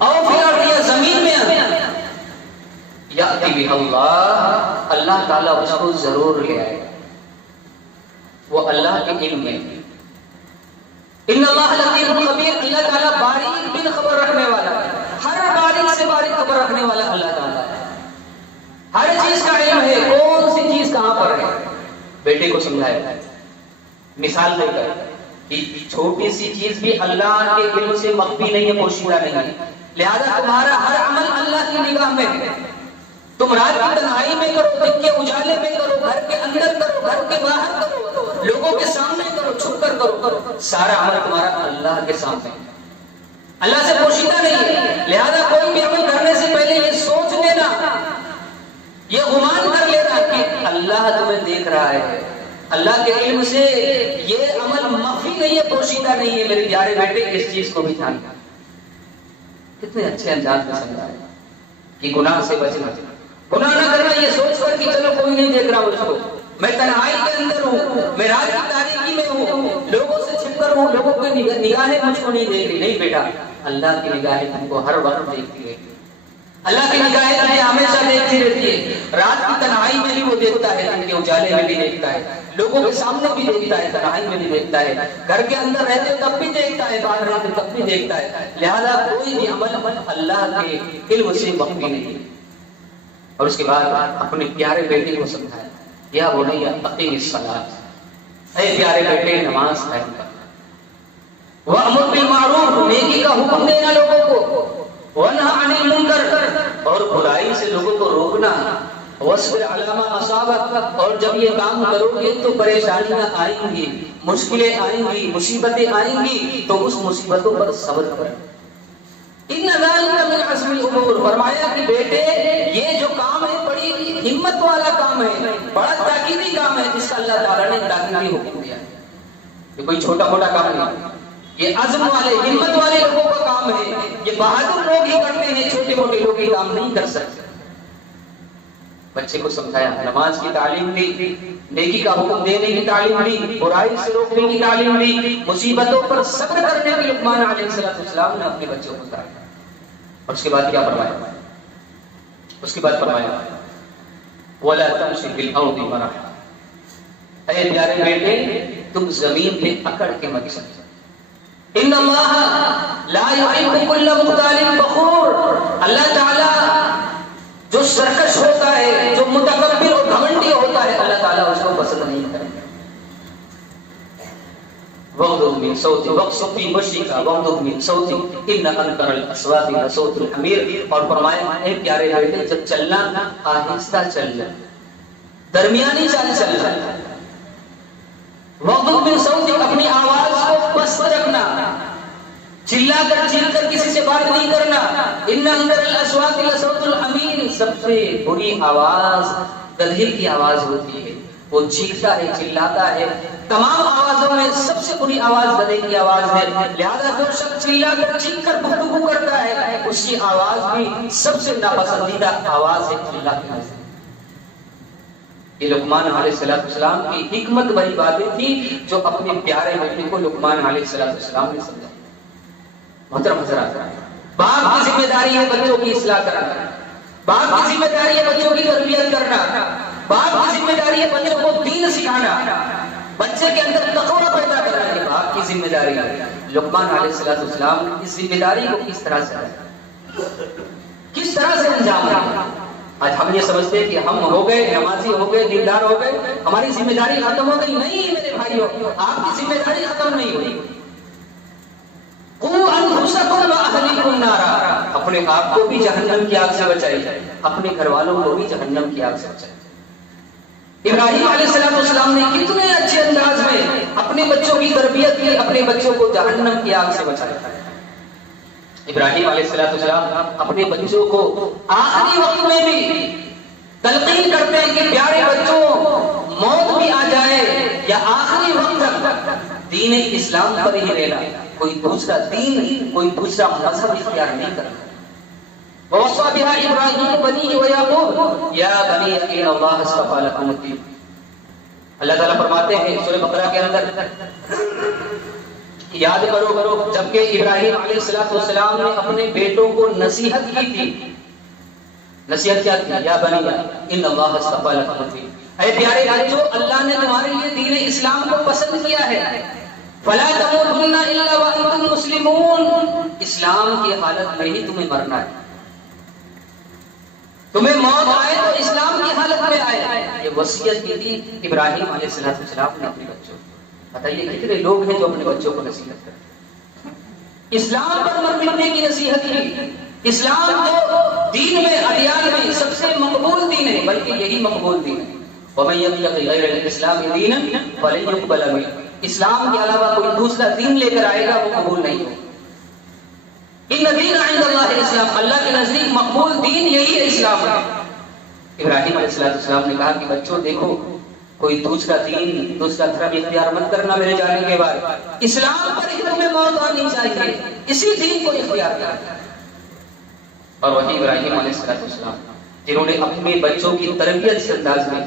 او فی الارض یا زمین میں ہو، یأتی بہا اللہ، اللہ تعالیٰ اس کو ضرور لے آئے گا۔ وہ اللہ کے علم میں، ان اللہ لطیف خبیر، اللہ تعالیٰ باریک بن خبر رکھنے والا ہے، ہر باریک سے باریک خبر رکھنے والا اللہ تعالیٰ ہے، ہر چیز کا علم ہے، کون سی چیز کہاں پر ہے۔ بیٹے کو سمجھایا مثال دے کر کہ چھوٹی سی چیز بھی اللہ کے علم سے مخفی نہیں ہے، پوشیدہ نہیں ہے، لہذا تمہارا ہر عمل اللہ کی نگاہ میں ہے۔ تم رات کی تنہائی میں کرو، دن کے اجالے میں کرو، گھر کے اندر کرو، گھر کے باہر کرو، لوگوں کے سامنے کرو، چھپ کر کرو، سارا عمل تمہارا اللہ کے سامنے، اللہ سے پوشیدہ نہیں ہے۔ لہذا کوئی بھی عمل کرنے سے پہلے یہ سوچ لینا، یہ گمان کر لینا کہ اللہ تمہیں دیکھ رہا ہے، اللہ کے علم سے یہ عمل مخفی نہیں ہے، پوشیدہ نہیں ہے۔ میرے پیارے بیٹے اس چیز کو بھی جاننا، کتنے اچھے انداز میں سمجھایا کہ گناہ سے بچنا، گناہ نہ کرنا یہ سوچ کر کہ چلو کوئی نہیں دیکھ رہا مجھ کو، میں تنہائی کے اندر ہوں، میں رات کی تاریکی میں ہوں، لوگوں سے چھپ کر ہوں، لوگوں کی نگاہیں مجھ کو نہیں دیکھ رہی۔ نہیں بیٹا، اللہ کی نگاہیں تم کو ہر وقت دیکھتی رہتی ہے، اللہ کی نگاہیں تمہیں ہمیشہ دیکھتی رہتی ہے، رات کی تنہائی میں بھی وہ دیکھتا ہے، دن کے اجالے میں بھی دیکھتا ہے، لوگوں کے سامنے بھی دیکھتا ہے، تنہائی میں بھی دیکھتا ہے، گھر کے اندر رہتے تب بھی دیکھتا ہے، باہر رہتے تب بھی دیکھتا ہے۔ لہذا کوئی بھی عمل اللہ کے علم سے مخفی نہیں ہے۔ اور اس کے بعد اپنے پیارے بیٹے کو سمجھایا، یا بنی اقیم الصلاۃ، اے پیارے بیٹے نماز قائم کر، وامر بالمعروف، نیکی کا حکم دینا لوگوں کو، ونہی عن المنکر، اور برائی سے لوگوں کو روکنا، واصبر علی ما اصابک، اور جب یہ کام کرو گے تو پریشانیاں آئیں گی، مشکلیں آئیں گی، مصیبتیں آئیں گی، تو اس مصیبتوں پر صبر کرو۔ ان ذالک من عزم الامور، فرمایا کہ بیٹے یہ جو کام ہے بڑی ہمت والا کام ہے، بڑا تاکیدی کام ہے، جس کا اللہ تعالیٰ نے تاکیدی حکم دیا ہے، یہ کوئی چھوٹا موٹا کام نہیں، یہ عزم والے ہمت والے لوگوں کا کام ہے، یہ بہادر لوگ ہی کرتے ہیں، چھوٹے موٹے لوگ یہ کام نہیں کر سکتے۔ بچے کو سمجھایا، نماز کی تعلیم دی، نیکی کا حکم دینے کی تعلیم دی، برائی سے روکنے کی تعلیم دی، مصیبتوں پر صبر کرنے کی لقمان علیہ السلام نے اپنے بچوں کو بتایا۔ اور اس کے بعد کیا فرمایا؟ اس کے بعد فرمایا وَلَا تَمْشِ فِي الْأَرْضِ مَرَحًا، اے پیارے بیٹے تم زمین پہ اکڑ کے مت چلو، ان اللہ لا يحب كل مختال فخور، اللہ تعالیٰ جو سرکش ہوتا ہے، جو متکبر اور گھمنڈی ہوتا ہے، اللہ تعالیٰ اس کو پسند نہیں کرتا۔ وَغْضُضْ مِنْ صَوْتِكَ وَاقْصِدْ فِي مَشْيِكَ وَاغْضُضْ مِنْ صَوْتِكَ إِنَّ أَنكَرَ الْأَصْوَاتِ لَصَوْتُ الْحَمِيرِ، اور فرمایا اے پیارے بیٹے جب چلنا آہستہ چلنا، درمیانی چال چلنا، وَاغْضُضْ مِنْ صَوْتِكَ اپنی آواز کو پست رکھنا، چلا کر چیخ کر کسی سے بات نہیں کرنا، ان انکر الاصوات لصوت الحمیر، سب سے بری آواز گدھے کی آواز ہوتی ہے، وہ چیختا ہے، چلاتا ہے، تمام آوازوں میں سب سے بری آواز گدھے کی آواز ہے، لہذا جو شخص چلا کر چیخ کر گفتگو کرتا ہے اس کی آواز بھی سب سے ناپسندیدہ آواز ہے، چلا کے۔ یہ لقمان علیہ السلام کی حکمت بھری باتیں تھی جو اپنے پیارے بیٹے کو لقمان علیہ السلام نے سمجھا۔ محترم حضرات، باپ کی ذمہ داری ہے بچوں کی اصلاح کرنا، باپ کی ذمہ داری ہے بچوں کی تربیت کرنا، باپ کی ذمہ داری ہے بچوں کو دین سکھانا، بچے کے اندر تقوی پیدا کرنا، یہ باپ کی ذمہ داری ہے۔ لقمان علیہ السلام نے اس ذمہ داری کو کس طرح سے انجام دیا؟ آج ہم یہ سمجھتے ہیں کہ ہم ہو گئے نمازی، ہو گئے دیندار، ہو گئے، ہماری ذمہ داری ختم ہو گئی۔ نہیں میرے بھائیو، آپ کی ذمہ داری ختم نہیں ہوئی۔ قُوْ أَنفُسَكُمْ وَأَهْلِيكُمْ نَارًا، اپنے آپ کو بھی جہنم کی آگ سے بچائیے، اپنے گھر والوں کو بھی جہنم کی آگ سے بچائیے۔ ابراہیم علیہ السلام نے کتنے اچھے انداز میں اپنے بچوں کی تربیت کی، اپنے بچوں کو جہنم کی آگ سے بچایا۔ ابراہیم علیہ السلام اپنے بچوں کو آخری وقت میں بھی تلقین کرتے ہیں کہ پیارے بچوں موت بھی آ جائے یا آخری وقت تک دین اسلام پر ہی رہنا، کوئی دوسرا دین، کوئی دوسرا مذہب اختیار نہیں کرنا۔ ووصى بها ابراہیم بنیہ ویعقوب یا بنی ان اللہ اصطفى لكم الدین. اللہ تعالیٰ فرماتے ہیں سورہ بقرہ کے اندر یاد کرو جبکہ ابراہیم علیہ السلام نے اپنے بیٹوں کو نصیحت کی تھی. نصیحت کیا تھی؟ یا بنی ان اللہ اصطفى لكم الدین، اے پیارے بچوں اللہ نے تمہارے لیے دین اسلام کو پسند کیا ہے. فلا تموتن الا وانتم مسلمون، اسلام کی حالت میں ہی تمہیں مرنا ہے. تمہیں موت آئے تو اسلام کی حالت میں آئے. یہ وصیت کی تھی ابراہیم علیہ السلام نے اپنے بچوں کو. بتائیے کتنے لوگ ہیں جو اپنے بچوں کو نصیحت کرتے ہیں. اسلام پر مرنے کی نصیحت کی. اسلام جو دین میں ادیان میں سب سے مقبول دین ہے، بلکہ یہی مقبول دین ہے. وَمَن يَبْتَغِ غَيْرَ الْإِسْلَامِ دِينًا فَلَن يُقْبَلَ مِنْهُ، اسلام کے علاوہ کوئی دوسرا دین لے کر آئے گا وہ قبول نہیں ہوگا. ان دین عند اللہ الاسلام، اللہ کے نزدیک مقبول دین یہی ہے اسلام ہے. ابراہیم علیہ السلام نے کہا کہ بچوں دیکھو کوئی دوسرا دین دوسرا دھرم اختیار مت کرنا میرے جانے کے بعد، اسلام پر ہی تمہیں موت آنی چاہیے، اسی دین کو اختیار کرنا. اور وہی ابراہیم علیہ السلام جنہوں نے اپنے بچوں کی تربیت سے انداز میں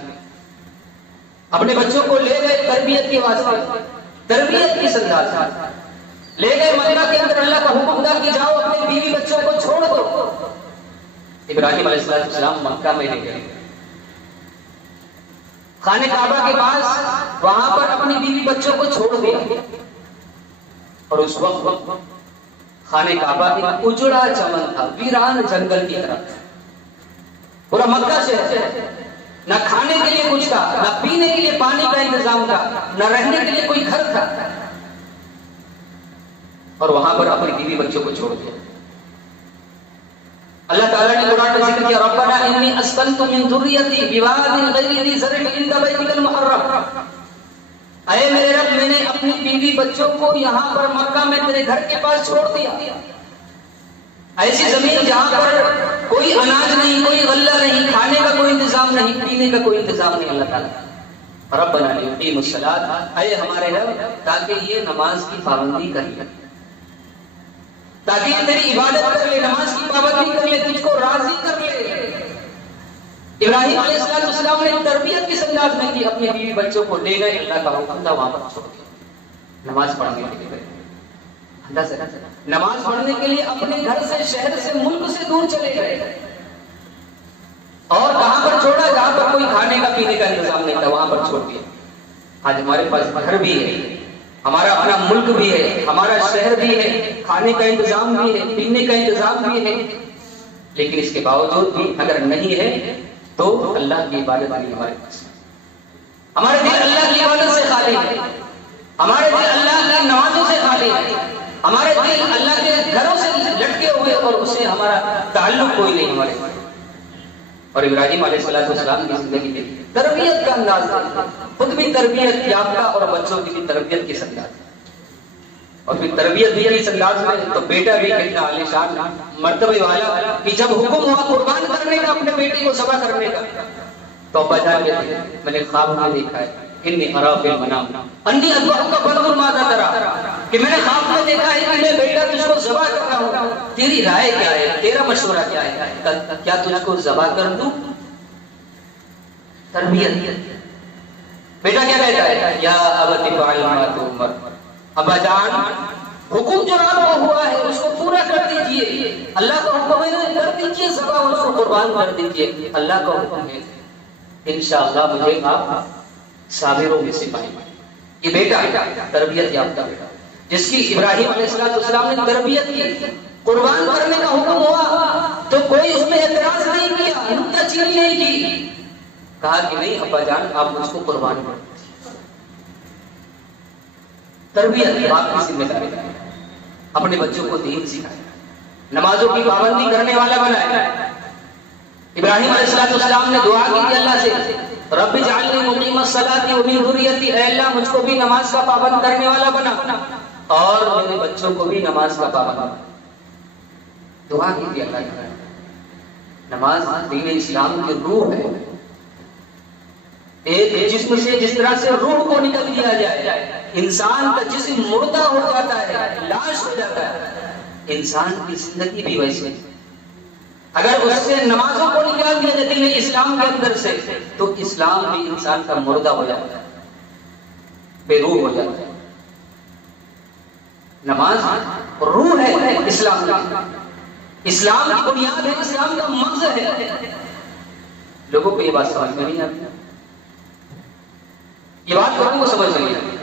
اپنے بچوں کو لے گئے تربیت کے واسطے، تربیت کی انداز لے گئے مکہ کے اندر. اللہ کا حکم تھا کہ جاؤ اپنے بیوی بچوں کو چھوڑ دو. ابراہیم علیہ السلام مکہ میں لے گئے خانہ کعبہ کے پاس، وہاں پر اپنی بیوی بچوں کو چھوڑ دیا. اور اس وقت خانہ کعبہ ایک اجڑا چمن تھا، ویران جنگل کی طرف. پورا مکہ شہر، نہ کھانے کے لیے کچھ تھا، نہ پینے کے لیے پانی کا انتظام تھا، نہ رہنے کے لیے کوئی گھر تھا. اور وہاں پر اپنی بیوی بچوں کو چھوڑ دیا. اللہ تعالیٰ نے قرآن میں ذکر کیا ربنا انی اسکنت من ذریتی بواد غیر ذی زرع عند بیتک المحرم، اے میرے رب میں نے اپنی بیوی بچوں کو یہاں پر مکہ میں تیرے گھر کے پاس چھوڑ دیا. ایسی زمین جہاں پر کوئی اناج نہیں، کوئی غلہ نہیں، کھانے کا کوئی انتظام نہیں، پینے کا کوئی انتظام نہیں. اللہ تعالیٰ ربنا لیقیموا الصلاۃ، اے ہمارے رب تاکہ یہ نماز کی پابندی کر لیں، تاکہ یہ تیری عبادت کر لے، نماز کی پابندی کر لے، تجھ کو راضی کر لے. ابراہیم علیہ السلام نے تربیت کس انداز میں کی؟ اپنے بیوی بچوں کو لے گئے، اللہ کا حکم تھا وہاں پر چھوڑ دیا نماز پڑھنے کے لیے. نماز پڑھنے کے لیے اپنے گھر سے، شہر سے، ملک سے دور چلے گئے. اور کہاں پر چھوڑا؟ جہاں پر کوئی کھانے کا پینے کا انتظام نہیں تھا، وہاں پر چھوڑ دیا. آج ہمارے پاس گھر بھی ہے، ہمارا اپنا ملک بھی ہے، ہمارا شہر بھی ہے، کھانے کا انتظام بھی ہے، پینے کا انتظام بھی ہے، لیکن اس کے باوجود بھی اگر نہیں ہے تو اللہ کی عبادت نہیں ہمارے پاس. ہمارے دل اللہ کی عبادت سے خالی ہے، ہمارے دل اللہ کی نمازوں سے خالی ہے، ہمارے دل اللہ کے گھروں سے لٹکے ہوئے اور اس سے ہمارا تعلق کوئی نہیں ہمارے پاس. اور ابراہیم علیہ السلام کی زندگی میں تربیت کا انداز تھا، خود بھی تربیت یافتہ اور بچوں کی بھی تربیت کے انداز. اور پھر تربیت بھی اس انداز میں تو بیٹا بھی کتنا عالیشان مرتبے والا کہ جب حکم ہوا قربان کرنے کا، اپنے بیٹے کو ذبح کرنے کا، تو ابا جان کہتے ہیں میں نے خواب میں دیکھا ہے انی ارا فی المنام انی اذبحک فانظر ماذا تری، کہ میں نے خواب میں دیکھا ہے کہ میں بیٹا تجھ کو ذبح کر رہا ہوں، تیری رائے کیا ہے، تیرا مشورہ کیا ہے، کیا تجھ کو ذبح کر دوں؟ تربیت. بیٹا کیا کہتا ہے؟ یا ابت فعل ما تؤمر، ابا جان حکم جو آپ کو ہوا ہے اس کو پورا کر دیجئے، اللہ کا حکم ہے کر دیجئے ذبح، اس کو قربان کر دیجئے، اللہ کا حکم ہے، انشاءاللہ مجھے آپ صابروں میں سے پائیں گے. یہ بیٹا تربیت یافتہ بیٹا جس کی ابراہیم علیہ السلام نے تربیت کی. قربان کرنے کا حکم ہوا تو کوئی اس میں اعتراض نہیں کیا، نکتہ چینی نہیں کی، کہا کہ نہیں ابا جان آپ مجھ کو قربان کریں. تربیت باپ کی ذمہ داری ہے، اپنے بچوں کو دین سکھائے، نمازوں کی پابندی کرنے والا بنائے. ابراہیم علیہ السلام نے دعا کی اللہ سے رب اجعلنی مقیم الصلاۃ ومن ذریتی، اے اللہ مجھ کو بھی نماز کا پابند کرنے والا بنا اور میرے بچوں کو بھی نماز کا پابند بنا. دعا کی اللہ تعالی. نماز دین اسلام کی روح ہے. ایک جسم سے جس طرح سے روح کو نکل دیا جائے، انسان کا جسم مردہ ہو جاتا ہے، لاش ہو جاتا ہے، انسان کی زندگی بھی ویسے. اگر اس سے نمازوں کو نکال دیا جاتی ہے اسلام کے اندر سے تو اسلام بھی انسان کا مردہ ہو جاتا ہے، بے روح ہو جاتا ہے۔ نماز روح ہے اسلام کا، اسلام کی بنیاد ہے، اسلام کا مغز ہے۔ لوگوں کو یہ بات سمجھ میں نہیں آتی، یہ بات لوگوں کو سمجھ نہیں آتی۔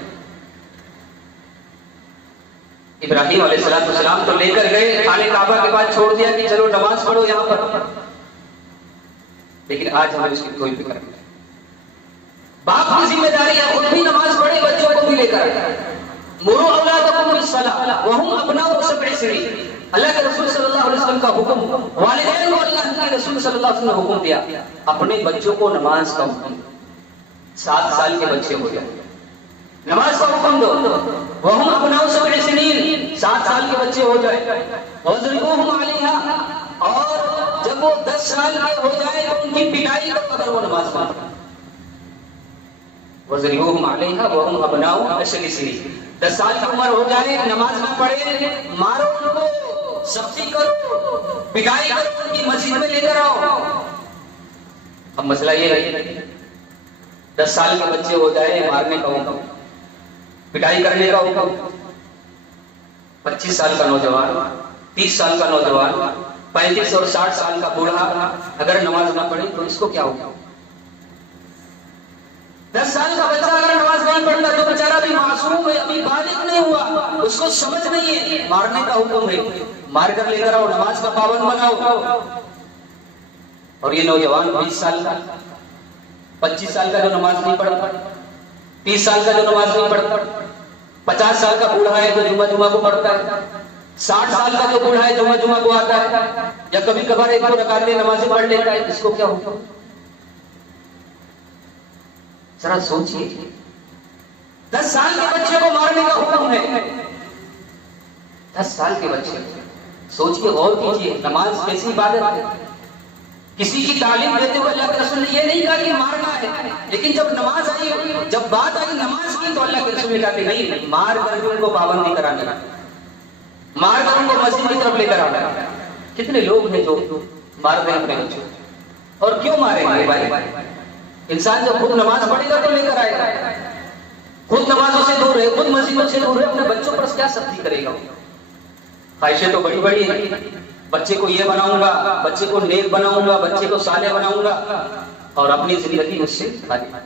ابراہیم علیہ السلام تو لے کر گئے خانہ کعبہ کے بعد، چھوڑ دیا کہ چلو نماز پڑھو یہاں پر، لیکن آج ہمیں اس کی کوئی فکر نہیں۔ باپ کی ذمہ داری ہے خود بھی نماز پڑھے، بچوں کو بھی لے کر مروا اولادکم بالصلاۃ وہم ابناء سبع سنین۔ اللہ کے رسول صلی اللہ علیہ وسلم کا حکم، والدین کو اللہ کے رسول صلی اللہ علیہ وسلم نے حکم دیا اپنے بچوں کو نماز کا حکم، 7 سال کے بچے ہو جائے نماز کا حکم دو، وہم ابناء سبع سنین، 7 سال کے بچے ہو جائے، وضربوہم علیہا، اور جب وہ 10 سال کے ہو جائے تو ان کی پٹائی کرو اگر وہ نماز پڑھتے۔ وضربوہم علیہا وہم ابناء 10 سنین، 10 سال کی عمر ہو جائے نماز نہ پڑھے، مارو ان کو، سختی کرو، پٹائی کرو، ان کی مسجد میں لے کر آؤ۔ اب مسئلہ یہ ہے 10 سال کے بچے ہو جائے مارنے کا حکم، پٹائی کرنے کا حکم، 25 سال کا نوجوان، 30 سال کا نوجوان، 35 اور 60 سال کا بوڑھا اگر نماز نہ پڑھے تو اس کو کیا ہوگا؟ 10 سال کا بچہ اگر نماز نہیں پڑھتا تو بیچارہ بھی معصوم ہے، ابھی بالغ نہیں ہوا، اس کو سمجھ نہیں ہے، مارنے کا حکم ہے، مار کر لے کر آؤ، نماز کا پابند بناؤ۔ اور یہ نوجوان 20 سال کا، 25 سال کا جو نماز نہیں پڑھتا، 30 سال کا جو نماز نہیں پڑھتا، 50 سال کا بوڑھا ہے جو جمعہ کو پڑھتا ہے، 60 سال کا جو بوڑھا ہے جمعہ کو آتا ہے، یا کبھی کبھار 1-2 رکعتیں نمازیں پڑھ لیتا ہے، اس کو کیا ہوگا؟ ذرا سوچئے، 10 سال کے بچے کو مارنے کا حکم ہے، 10 سال کے بچے، سوچئے، غور کیجئے، نماز کیسی عبادت ہے؟ کسی کی تعلیم دیتے ہوئے اللہ کے رسول نے یہ نہیں کہا کہ مارنا ہے، لیکن جب نماز آئی، جب بات آئی نماز کی تو اللہ کے رسول نے کہا کہ نہیں، مار کر کے ان کو پابندی کرانا، مار کر ان کو مسجد کی طرف لے کر آنا۔ کتنے لوگ ہیں جو مارتے ہیں اپنے بچوں، اور کیوں ماریں گے بھائی؟ انسان جب خود نماز پڑھے گا تو لے کر آئے گا، خود نمازوں سے دور ہے، خود مسجدوں سے دور ہے، اپنے بچوں پر کیا سختی کرے گا؟ خواہشیں تو بڑی بڑی ہیں، بچے کو یہ بناؤں گا، بچے کو نیک بناؤں گا، بچے کو صالح بناؤں گا، اور اپنی زندگی اس سے خالی۔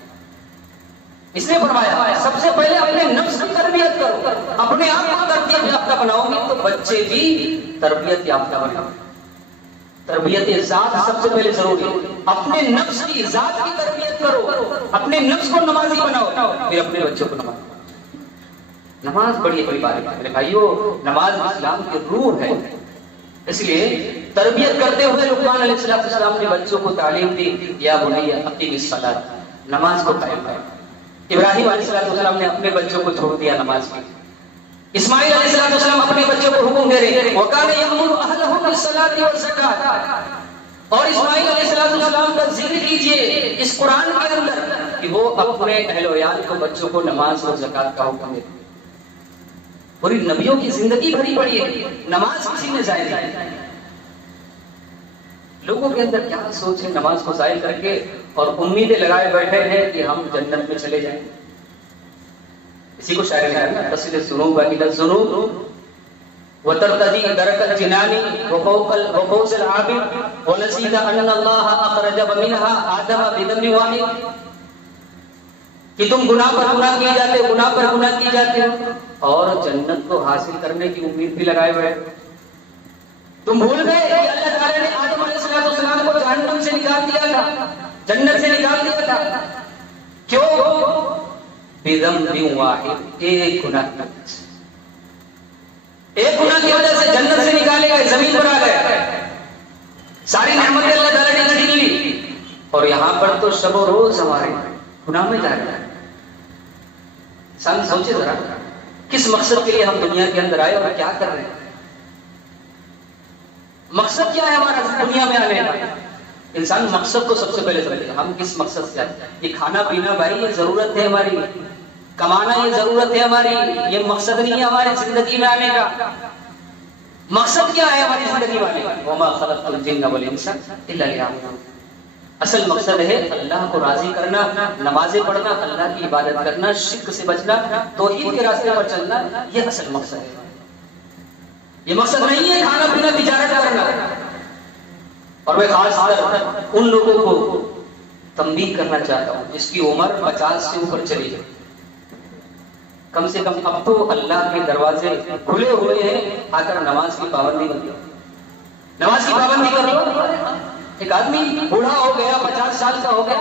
اس نے فرمایا سب سے پہلے اپنے نفس کی تربیت کرو، اپنے آپ کو تربیت یافتہ بناؤ گے تو بچے بھی تربیت یافتہ بناؤ۔ تربیت ذات سب سے پہلے ضروری ہے، اپنے نفس کی ذات کی تربیت کرو، اپنے نفس کو نمازی بناؤ، پھر اپنے بچوں کو نماز۔ نماز بڑی بڑی بات ہے میرے بھائیو، نماز اسلام کی روح ہے، اس لیے تربیت کرتے ہوئے لقمان علیہ السلام نے بچوں کو تعلیم دی، یا بنی اقیم الصلاۃ، نماز کو قائم کر۔ ابراہیم علیہ السلام نے اپنے بچوں کو چھوڑ دیا نماز کی، اسماعیل علیہ السلام اپنے بچوں کو حکم دے رہے ہیں وَكَانَ يَأْمُرُ أَهْلَهُ بِالصَّلَاةِ وَالزَّكَاةِ، اور اسماعیل علیہ السلام کا ذکر کیجئے اس قرآن کے اندر کہ وہ اپنے اہل و عیال کو، بچوں کو نماز اور زکوٰۃ کا حکم دیتے۔ پوری نبیوں کی زندگی بھری پڑی ہے، نماز کسی نے ضائع نہیں۔ لوگوں کے اندر کیا سوچ ہے نماز کو ضائع کر کے، اور امیدیں لگائے بیٹھے ہیں کہ ہم جنت میں چلے جائیں۔ اسی کو شاعر نے کہا تصل الذنوب الى الذنوب وترتدي درك الجنان وفوز العابد ونسيت ان الله اخرج منها آدم بدم واحد، کہ تم گناہ پر گناہ کیے جاتے، گناہ پر گناہ کیے جاتے ہو اور جنت کو حاصل کرنے کی امید بھی لگائے ہوئے۔ تم بھول گئے کہ اللہ تعالیٰ نے آدم علیہ السلام کو جہنم سے نکال دیا تھا، جنت سے نکال دیا تھا، کیوں؟ بدم واحد، ایک گناہ کی وجہ سے، ایک گناہ کی وجہ سے جنت سے نکالے گئے، زمین پر آ گئے، ساری نعمتیں اللہ تعالیٰ نے چھین لی، اور یہاں پر تو شب و روز ہمارے گناہ میں جا رہے ہیں۔ انسان سوچے ذرا کس مقصد کے لیے ہم دنیا کے اندر آئے اور کیا کر رہے ہیں؟ مقصد کیا ہے ہمارا دنیا میں آنے کا؟ انسان مقصد کو سب سے پہلے سمجھے، ہم کس مقصد سے آئے؟ یہ کھانا پینا بھائی یہ ضرورت ہے ہماری، کمانا یہ ضرورت ہے ہماری، یہ مقصد نہیں ہے ہماری زندگی میں آنے کا۔ مقصد کیا ہے ہماری زندگی والے؟ وما خلقت الجن والانس الا لیعبدون. اصل مقصد ہے اللہ کو راضی کرنا، نمازیں پڑھنا، اللہ کی عبادت کرنا، شرک سے بچنا، توحید کے راستے پر چلنا، یہ اصل مقصد ہے. یہ مقصد نہیں ہے کھانا پینا تجارت کرنا. اور میں خاص طور ان لوگوں کو تنبیہ کرنا چاہتا ہوں جس کی عمر 50 سے اوپر چلی جائے. کم سے کم اب تو اللہ کے دروازے کھلے ہوئے ہیں، آ کر نماز کی پابندی بن گئی. نماز کی پابندی کر لو. ایک آدمی بوڑھا ہو گیا، 50 سال کا ہو گیا،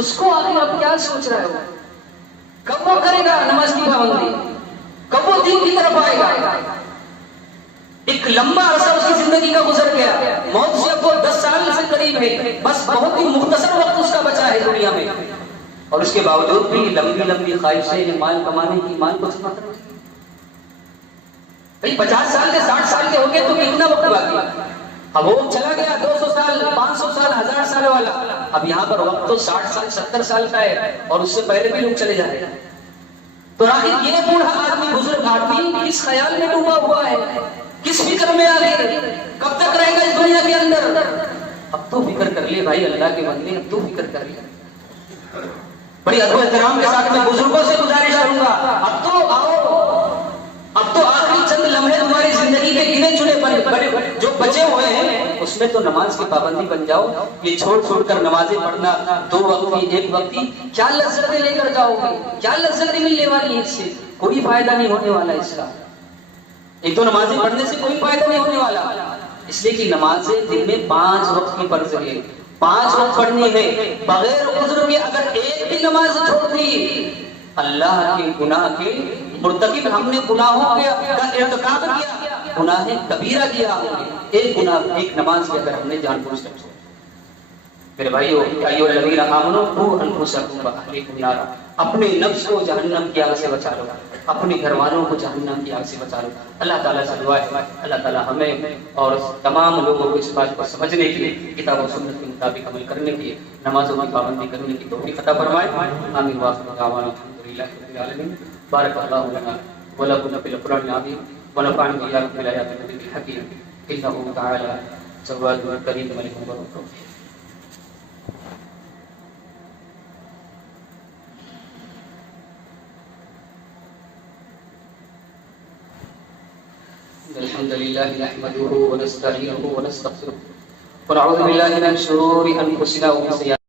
اس کو آگے اب کیا سوچ رہا ہے؟ کب وہ کرے گا نماز کی پابندی؟ کب وہ دین کی طرف آئے گا؟ ایک لمبا عرصہ اس کی زندگی کا گزر گیا، موت سے اب وہ 10 سال سے قریب ہے، بس بہت ہی مختصر وقت اس کا بچا ہے دنیا میں، اور اس کے باوجود بھی لمبی لمبی خواہشیں مال کمانے کی، مال کو سمجھ رہے ہیں. 50 سال کے 60 سال کے ہو گئے تو کتنا وقت باقی؟ اب وہ چلا گیا 200 سال 500 سال 1000 سال والا. اب یہاں پر وقت تو 60 سال 70 سال کا ہے، اور اس سے پہلے بھی لوگ چلے جا رہے ہیں. تو آخر یہ بوڑھا آدمی، بزرگ آدمی کس خیال میں ڈوبا ہوا ہے، کس فکر میں آ گئے؟ کب تک رہے گا اس دنیا کے اندر؟ اب تو فکر کر لے بھائی اللہ کے بندے، اب تو فکر کر لے. بڑی ادب و احترام کے ساتھ میں بزرگوں سے گزارش کروں گا، اب تو آؤ، اب تو آخری چند لمحے تمہاری زندگی کے گنے چنے بڑے جو بچے ہوئے ہیں اس میں تو نماز کی پابندی بن جاؤ. یہ چھوڑ چھوڑ کر نمازیں پڑھنا، 2 وقتی 1 وقتی، کیا لذتیں لے کر جاؤ گے؟ کیا لذتیں ملنے والی ہیں؟ اس سے کوئی فائدہ نہیں ہونے والا اس کا. ایک تو نمازیں پڑھنے سے کوئی فائدہ نہیں ہونے والا، اس لیے کہ نمازیں دن میں 5 وقت کی فرض ہے، 5 وقت پڑھنی ہے. بغیر عذر کے اگر ایک بھی نماز چھوڑ دی، اللہ کے گناہ کے مرتکب، ہم نے گناہوں کا ارتکاب کیا، گناہ کبیرہ کیا ہم نے. ایک نماز کی اگر ہم نے جان بوجھ کر چھوڑ. میرے بھائیو، ایھا الذین آمنوا قوا انفسکم واہلیکم نارا، اپنے نفس کو جہنم کی آگ سے بچا لو، اپنے گھر والوں کو جہنم کی آگ سے بچا لو. اللہ تعالیٰ سے دعا ہے اللہ تعالیٰ ہمیں اور تمام لوگوں کو اس بات کو سمجھنے کی، کتاب و سنت کے مطابق عمل کرنے کی، نمازوں کی پابندی کرنے کی توفیق عطا فرمائے. آمین وآخر دعوانا الحمدللہ رب العالمین. بارک اللہ لنا ولکم فی القرآن العظیم ونفعني وإياكم بالآيات والذکر الحکیم. إنه تعالى جواد کریم ملک مبارک. الحمد لله نحمده ونستعينه ونستغفره ونعوذ بالله من شرور أنفسنا ومن سيئات